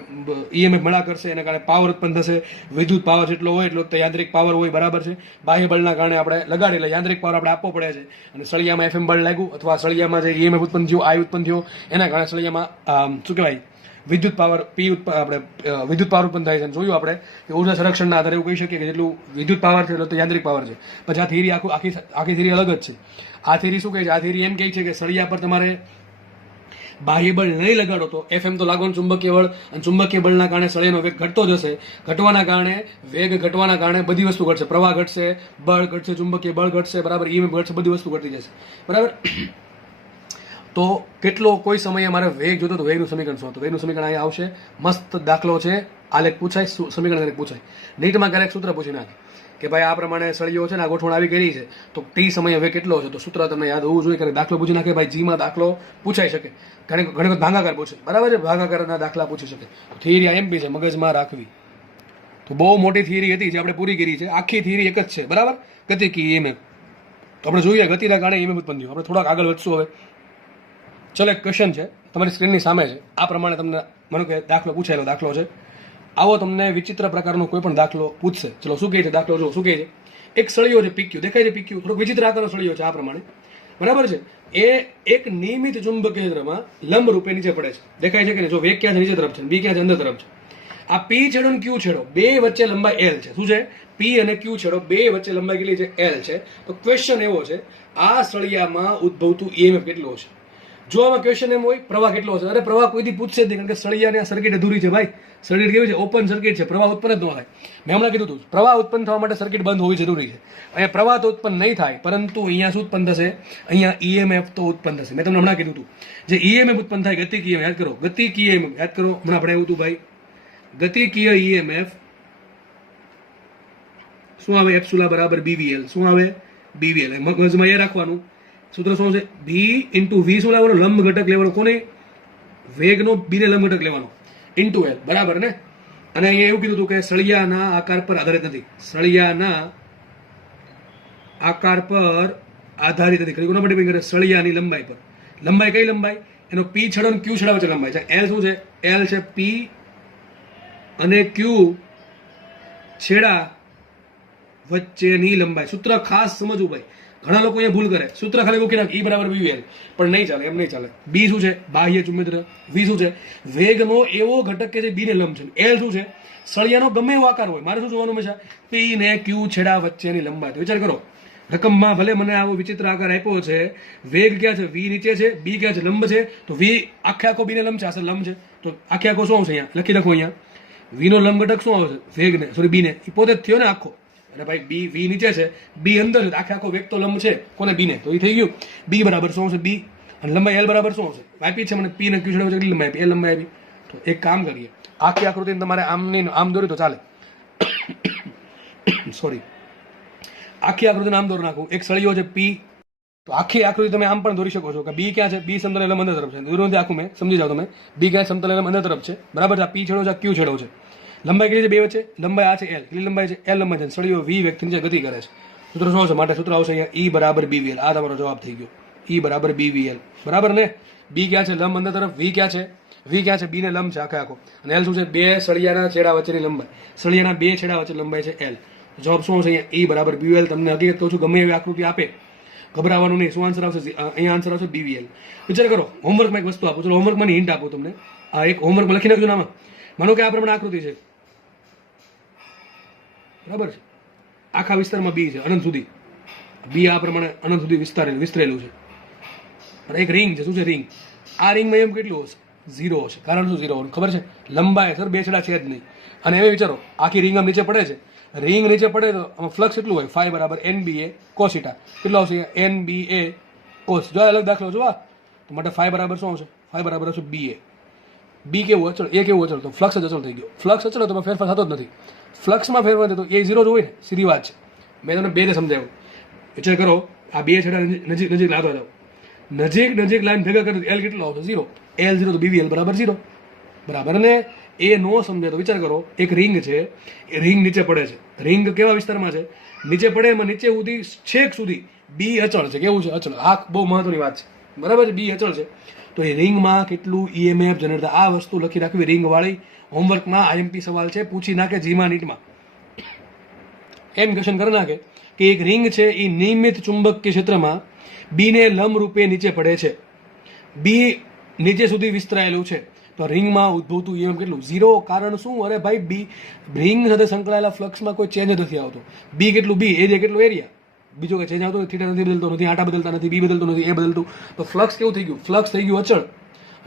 EMF મળા કરશે, એના કારણે પાવર ઉત્પન્ન થશે. વિદ્યુત પાવર જેટલો હોય એટલો તો યાંત્રિક પાવર હોય બરાબર છે. બાહ્ય બળના કારણે આપણે લગાડી, એટલે યાંત્રિક પાવર આપણે આપવો પડે છે. અને સળિયામાં FM બળ લાગ્યું, અથવા સળિયામાં જે EMF ઉત્પન્ન થયો, I ઉત્પન્ન થયો, એના કારણે સળિયામાં શું કહેવાય? વિદ્યુત પાવર આપણે વિદ્યુત પાવર ઉત્પન્ન થાય છે. જોયું આપણે કે ઉર્જા સંરક્ષણના આધારે એવું કહી શકીએ કે જેટલું વિદ્યુત પાવર છે એટલું તો યાંત્રિક પાવર છે. પછી આ થિયરી આખી થિયરી અલગ જ છે. આ થિયરી શું કહે છે? આ થિયરી એમ કહે છે કે સળિયા પર તમારે બાહ્ય બળ નહીં લગાડો તો એફએમ તો લાગવાનું ચુંબકીય બળ, અને ચુંબકીય બળના કારણે સળિયાનો વેગ ઘટતો જશે. ઘટવાના કારણે બધી વસ્તુ ઘટશે. પ્રવાહ ઘટશે, બળ ઘટશે, ચુંબકીય બળ ઘટશે, બરાબર, ઈએમએફ ઘટશે, બધી વસ્તુ ઘટી જશે, બરાબર. તો કેટલો કોઈ સમયે મારે વેગ જોતો તો વેગનું સમીકરણ શું હતું? વેગનું સમીકરણ અહીંયા આવશે. મસ્ત દાખલો છે, આલેખ પૂછાય, સમીકરણ દરેક પૂછાય. નીટમાં ક્યારેક સૂત્ર પૂછી નાખે કે ભાઈ આ પ્રમાણે સળિયો છે ને આ ગોઠવણ આવી કરી છે તો ટી સમયે વેગ કેટલો છે? તો સૂત્ર તમને યાદ હોવું જોઈએ. કે દાખલો પૂછી નાખે ભાઈ, જીમાં દાખલો પૂછાઈ શકે. ઘણી વખત ભાગાકાર પૂછે, બરાબર છે, ભાગાકારના દાખલા પૂછી શકે. તો થિયરી એમ બી છે, મગજમાં રાખવી. તો બહુ મોટી થિયરી હતી જે આપણે પૂરી કરી છે. આખી થિયરી એક જ છે, બરાબર, ગતિકી ઈએમએફ. તો આપણે જોઈએ ગતિના કારણે ઈએમએફ ઉત્પન્ન થયું. આપણે થોડાક આગળ વધશું હવે. ચલો, એક ક્વેશ્ચન છે તમારી સ્ક્રીનની સામે છે. આ પ્રમાણે તમને માનો કે દાખલો પૂછાયેલો દાખલો છે. આવો તમને વિચિત્ર પ્રકારનો કોઈ પણ દાખલો પૂછશે. ચલો, શું કહે છે દાખલો? જો શું કહે છે. એક સળિયો છે પીક્યુ, દેખાય છે પીક્યુ, થોડોક વિચિત્ર આકારનો સળિયો છે આ પ્રમાણે, બરાબર છે. એ એક નિયમિત ચુંબકીય ક્ષેત્રમાં લંબ રૂપે નીચે પડે છે. દેખાય છે કે જો વેગ ક્યાં છે? નીચે તરફ છે, બી ક્યાં છે? અંદર તરફ છે. આ પી છેડો અને ક્યુ છેડો બે વચ્ચે લંબાઈ એલ છે. શું છે? પી અને ક્યુ છેડો બે વચ્ચે લંબાઈ કેટલી છે? એલ છે. તો ક્વેશ્ચન એવો છે, આ સળિયામાં ઉદ્ભવતું ઈએમએફ કેટલો છે? જો આમાં ક્વેશ્ચન એમ હોય પ્રવાહ કેટલો હશે? અરે પ્રવાહ કોઈથી પૂછશે જ નહીં, કારણ કે સળિયાની સર્કિટ અધૂરી છે ભાઈ. સર્કિટ કેવી છે? ઓપન સર્કિટ છે, પ્રવાહ ઉત્પન્ન જ ન થાય. મેં હમણાં કીધું હતું, પ્રવાહ ઉત્પન્ન થવા માટે સર્કિટ બંધ હોવી જરૂરી છે. અહીંયા પ્રવાહ તો ઉત્પન્ન નહીં થાય, પરંતુ અહીંયા શું ઉત્પન્ન થશે? અહીંયા ઈએમએફ તો ઉત્પન્ન થશે. મેં તમને હમણાં કીધું હતું, જે ઈએમએફ ઉત્પન્ન થાય ગતિકીય, યાદ કરો, ગતિકીય ઈએમએફ યાદ કરો. હમણાં આપણે એવું હતું ભાઈ, ગતિકીય ઈએમએફ શું આવે? એપ્સુલા બરાબર બીવીએલ. શું આવે? બીવીએલ. મગજમાં એ રાખવાનું. સૂત્ર શું છે? બી ઇન્ટુ વી શું લેવાનું? લંબ ઘટક લેવાનો. કોને? વેગનો. બીને લંબ ઘટક લેવાનો ઇન્ટુ એલ, બરાબર ને? અને અહીંયા એવું કીધું હતું કે સળિયાના આકાર પર આધારિત નથી. સળિયાના આકાર પર આધારિત નથી. કોના પર ડિપેન્ડ કરે? સળિયાની લંબાઈ પર. લંબાઈ કઈ લંબાઈ? એનો પી છેડો અને ક્યુ છેડા વચ્ચે લંબાઈ છે. એલ શું છે? એલ છે પી અને ક્યુ છેડા વચ્ચેની લંબાઈ. સૂત્ર ખાસ સમજવું ભાઈ. ઘણા લોકો અહીંયા ભૂલ કરે, સૂત્ર ખાલી મૂકી નાખે, ઈ બરાબર બીવીએલ, પણ નહીં ચાલે, એમ નહીં ચાલે. બી શું છે? બાહ્ય ચુંબકીય. વી શું છે? વેગનો એવો ઘટક કે જે બી ને લંબ છે. એલ શું છે? સળિયાનો ગમે એવો આકાર હોય, મારે શું જોવાનું હંમેશા? પી ને ક્યુ છેડા વચ્ચેની લંબાઈ. તો વિચાર કરો, રકમમાં ભલે મને આવો વિચિત્ર આકાર આપ્યો છે, વેગ ક્યાં છે? વી નીચે છે, બી ક્યાં છે? લંબ છે. તો વી આખો બી ને લંબ છે, લંબ છે. તો આખો શું આવશે? અહીંયા લખી લખો. અહીંયા વી નો લંબ ઘટક શું આવશે? વેગ ને, સોરી બી ને. એ પોતે જ થયો ને આખો. અને ભાઈ બી વી નીચે છે, બી અંદર છે, આખો વેગ તો લંબ છે કોને? બી ને. તો એ થઈ ગયું. બી બરાબર શું આવશે? બી. અને લંબાઈ એલ બરાબર શું આવશે? આપી છે મને પી ને ક્યુ છેડા વચ્ચે કેટલી લંબાઈ આપી? એલ લંબાઈ આપી. તો એક કામ કરીએ, આખી આકૃતિને તમારે આમ નહીં આમ દોરી તો ચાલે. સોરી, આખી આકૃતિને આમ દોરી નાખું. એક સળિયો છે પી, તો આખી આકૃતિ તમે આમ પણ દોરી શકો છો કે બી ક્યાં છે? બી સમતલ એલમ અંદર તરફ છે. દૂર નથી આખું, મેં સમજી જાવ તમે. બી ક્યાં? સમતલ એલમ અંદર તરફ છે, બરાબર છે. આ પી છેડો છે, ક્યુ છેડો છે. લંબાઈ કેટલી છે બે વચ્ચે? લંબાઈ આ છે એલ. કેટલી લંબાઈ છે? એલ લંબાઈ છે. સળિયો વી વેગથી નીચે ગતિ કરે છે. સૂત્ર શું આવશે? માટે સૂત્ર આવશે અહીંયા ઈ બરાબર બીવીએલ. આ તમારો જવાબ થઈ ગયો. ઈ બરાબર બીવીએલ, બરાબર ને? બી ક્યાં છે? લંબ અંદર તરફ. વી ક્યાં છે? વી ક્યાં છે? બી ને લંબ છે આખો. અને એલ શું છે? બે સળિયાના છેડા વચ્ચેની લંબાઈ. સળિયાના બે છેડા વચ્ચે લંબાઈ છે એલ. જવાબ શું આવશે? અહીંયા ઈ બરાબર બીવીએલ. તમને હકીકત કહું છું, ગમે એવી આકૃતિ આપે ગભરાવાનું નહીં. શું આન્સર આવશે? અહીંયા આન્સર આવશે બીવીએલ. વિચાર કરો, હોમવર્કમાં એક વસ્તુ આપો. ચલો, હોમવર્કમાં હિન્ટ આપો તમને. આ એક હોમવર્કમાં લખી નાખજો નામાં. માનો કે આ પ્રમાણે આકૃતિ છે, બરાબર છે. આખા વિસ્તારમાં બી છે અનંત સુધી. બી આ પ્રમાણે અનંત સુધી વિસ્તરેલું છે. અને એક રિંગ છે. શું છે? રિંગ. આ રિંગમાં એમ કેટલું હશે? 0 હશે. કારણ શું 0? ખબર છે? લંબાઈ સર બે છેડા છે જ નહીં. અને હવે વિચારો, આખી રિંગ આમ નીચે પડે છે. રિંગ નીચે પડે તો આમાં ફ્લક્સ એટલું હોય, ફાઈ બરાબર NBA કોસિટા. કેટલો આવશે? NBA cos. જો અલગ દાખલો જો આ, તો માટે ફાઈ બરાબર શું આવશે? ફાઈ બરાબર આવશે BA. બી કેવું અચળ? એ કેવું અચળ? તો ફ્લક્સ જ અચળ થઈ ગયો. ફ્લક્સ અચળ તો ફેરફાર થતો જ નથી. ફ્લક્સમાં ફેરફાર થતો એ 0 જ હોય ને, સીધી વાત છે. મેં તમને બે ને સમજાવ્યું. વિચાર કરો, આ બે છેડા નજીક નજીક લાવતા જાઓ. નજીક લાઈન ભેગા કરે તો એલ કેટલો આવશે? 0. એલ 0 તો બીવીએલ બરાબર 0, બરાબર ને? એ નો સમજે તો વિચાર કરો, એક રિંગ છે, એ રિંગ નીચે પડે છે. રિંગ કેવા વિસ્તારમાં છે? નીચે પડે, એમાં નીચે સુધી છેક સુધી બી અચળ છે. કેવું છે? અચળ. આ બહુ મહત્વની વાત છે, બરાબર છે? બી અચળ છે. તો એ રિંગમાં કેટલું ઈએમએફ જનરેટ થાય? આ વસ્તુ લખી રાખવી. રિંગ વાળી હોમવર્કમાં આઈએમપી સવાલ છે, પૂછી નાખે જીમાં નીટમાં. એમ ક્વેશ્ચન કરી નાખે કે એક રિંગ છે એ નિયમિત ચુંબકીય ક્ષેત્રમાં બી ને લંબ રૂપે નીચે પડે છે. બી નીચે સુધી વિસ્તરાયેલું છે. તો રિંગમાં ઉદ્ભવતું ઈએમએફ કેટલું? 0. કારણ શું? અરે ભાઈ બી રિંગ સાથે સંકળાયેલા ફ્લક્સમાં કોઈ ચેન્જ નથી આવતો. બી કેટલું? બી એરિયા કેટલું? એરિયા. બીજો કોઈ ચેન્જ આવતો? થીટા નથી બદલતો, નથી આટા બદલતા, નથી બી બદલતો, નથી એ બદલતું. તો ફ્લક્સ કેવું થઈ ગયું? ફ્લક્સ થઈ ગયું અચળ.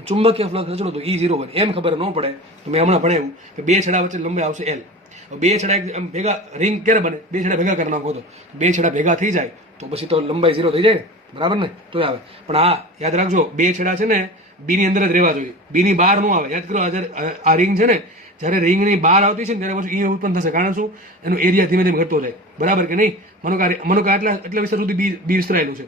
ચુંબકીય ફ્લક્સ અચળ તો E0 બને. એમ ખબર ન પડે તો મેં હમણાં ભણાવ્યું કે બે છેડા વચ્ચે લંબાઈ આવશે L. બે છેડા એમ ભેગા રિંગ ક્યારે બને? બે છેડા ભેગા કરી નાખો તો બે છેડા ભેગા થઈ જાય તો પછી તો લંબાઈ 0 થઈ જાય, બરાબર ને? તો આવે. પણ હા યાદ રાખજો, બે છેડા છે ને બી ની અંદર જ રહેવા જોઈએ, બી ની બહાર ન આવે. યાદ કરો, આ રિંગ છે ને, જ્યારે રિંગની બહાર આવતી છે ને ત્યારે પછી ઈએમએફ ઉત્પન્ન થશે. કારણ શું? એનો એરિયા ધીમે ધીમે ઘટતો જાય, બરાબર કે નહીં? મનો કે આટલા વિસ્તાર સુધી બી વિસ્તરાયેલું છે.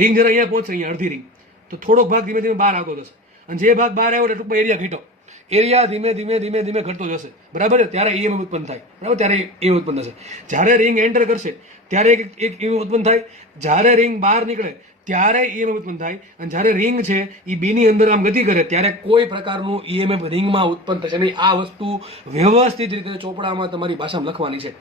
રિંગ જરા અહીંયા પહોંચશે, અહીંયા અડધી રિંગ, તો થોડોક ભાગ ધીમે ધીમે બહાર આવતો જશે, અને જે ભાગ બહાર આવ્યો એટલે ટૂંકમાં એરિયા ઘટ્યો, એરિયા ધીમે ધીમે ધીમે ધીમે ઘટતો જશે, બરાબર? ત્યારે ઈએમએફ ઉત્પન્ન થાય, બરાબર? ત્યારે ઈએમએફ ઉત્પન્ન થશે. જ્યારે રિંગ એન્ટર કરશે ત્યારે એક ઈએમએફ ઉત્પન્ન થાય, જ્યારે રિંગ બહાર નીકળે ત્યારે ઈએમએફ ઉત્પન્ન થાય, અને જ્યારે રિંગ છે એ બીની અંદર આમ ગતિ કરે ત્યારે કોઈ પ્રકારનું ઈએમએફ રિંગમાં ઉત્પન્ન થશે નહીં. આ વસ્તુ વ્યવસ્થિત રીતે ચોપડામાં તમારી ભાષામાં લખવાની છે.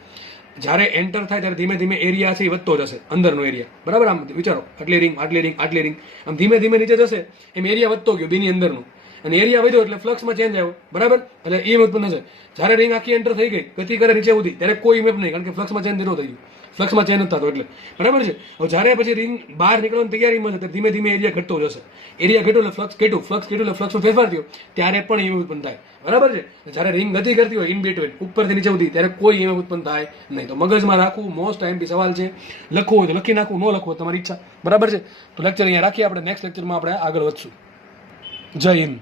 જ્યારે એન્ટર થાય ત્યારે ધીમે ધીમે એરિયા છે એ વધતો જશે, અંદરનો એરિયા, બરાબર? આમ વિચારો, આટલી રિંગ, આટલી રિંગ, આટલી રિંગ, આમ ધીમે ધીમે નીચે જશે એમ એરિયા વધતો ગયો બીની અંદરનો, અને એરિયા વધ્યો એટલે ફ્લક્સમાં ચેન્જ આવ્યો, બરાબર? એટલે ઈએમએફ ઉત્પન્ન થશે. જ્યારે રિંગ આખી એન્ટર થઈ ગઈ, ગતિ કરે નીચે સુધી, ત્યારે કોઈ ઈએમએફ નહીં, કારણ કે ફ્લક્સમાં ચેન્જ ન થઈ ગયું, ફ્લક્સમાં ચેન્જ નથી થતો એટલે, બરાબર છે? હવે જ્યારે પછી રિંગ બહાર નીકળવાની તૈયારીમાં છે ત્યારે ધીમે ધીમે એરિયા ઘટતો જશે, એરિયા ઘટ્યો એટલે ફ્લક્સ ઘટ્યું, ફ્લક્સ ઘટ્યું એટલે ફ્લક્સનો ફેરફાર થયો, ત્યારે પણ ઈએમએફ ઉત્પન્ન થાય, બરાબર છે? જ્યારે રિંગ ગતિ કરતી હોય ઇન બિટવીન, ઉપરથી નીચે સુધી, ત્યારે કોઈ ઈએમએફ ઉત્પન્ન થાય નહીં. તો મગજમાં રાખવું, મોસ્ટ ટાઈમ સવાલ છે. લખવું હોય તો લખી નાખવું, ન લખવું તમારી ઈચ્છા, બરાબર છે? તો લેક્ચર અહીંયા રાખીએ, આપણે નેક્સ્ટ લેક્ચરમાં આપણે આગળ વધશું. જય હિન્દ.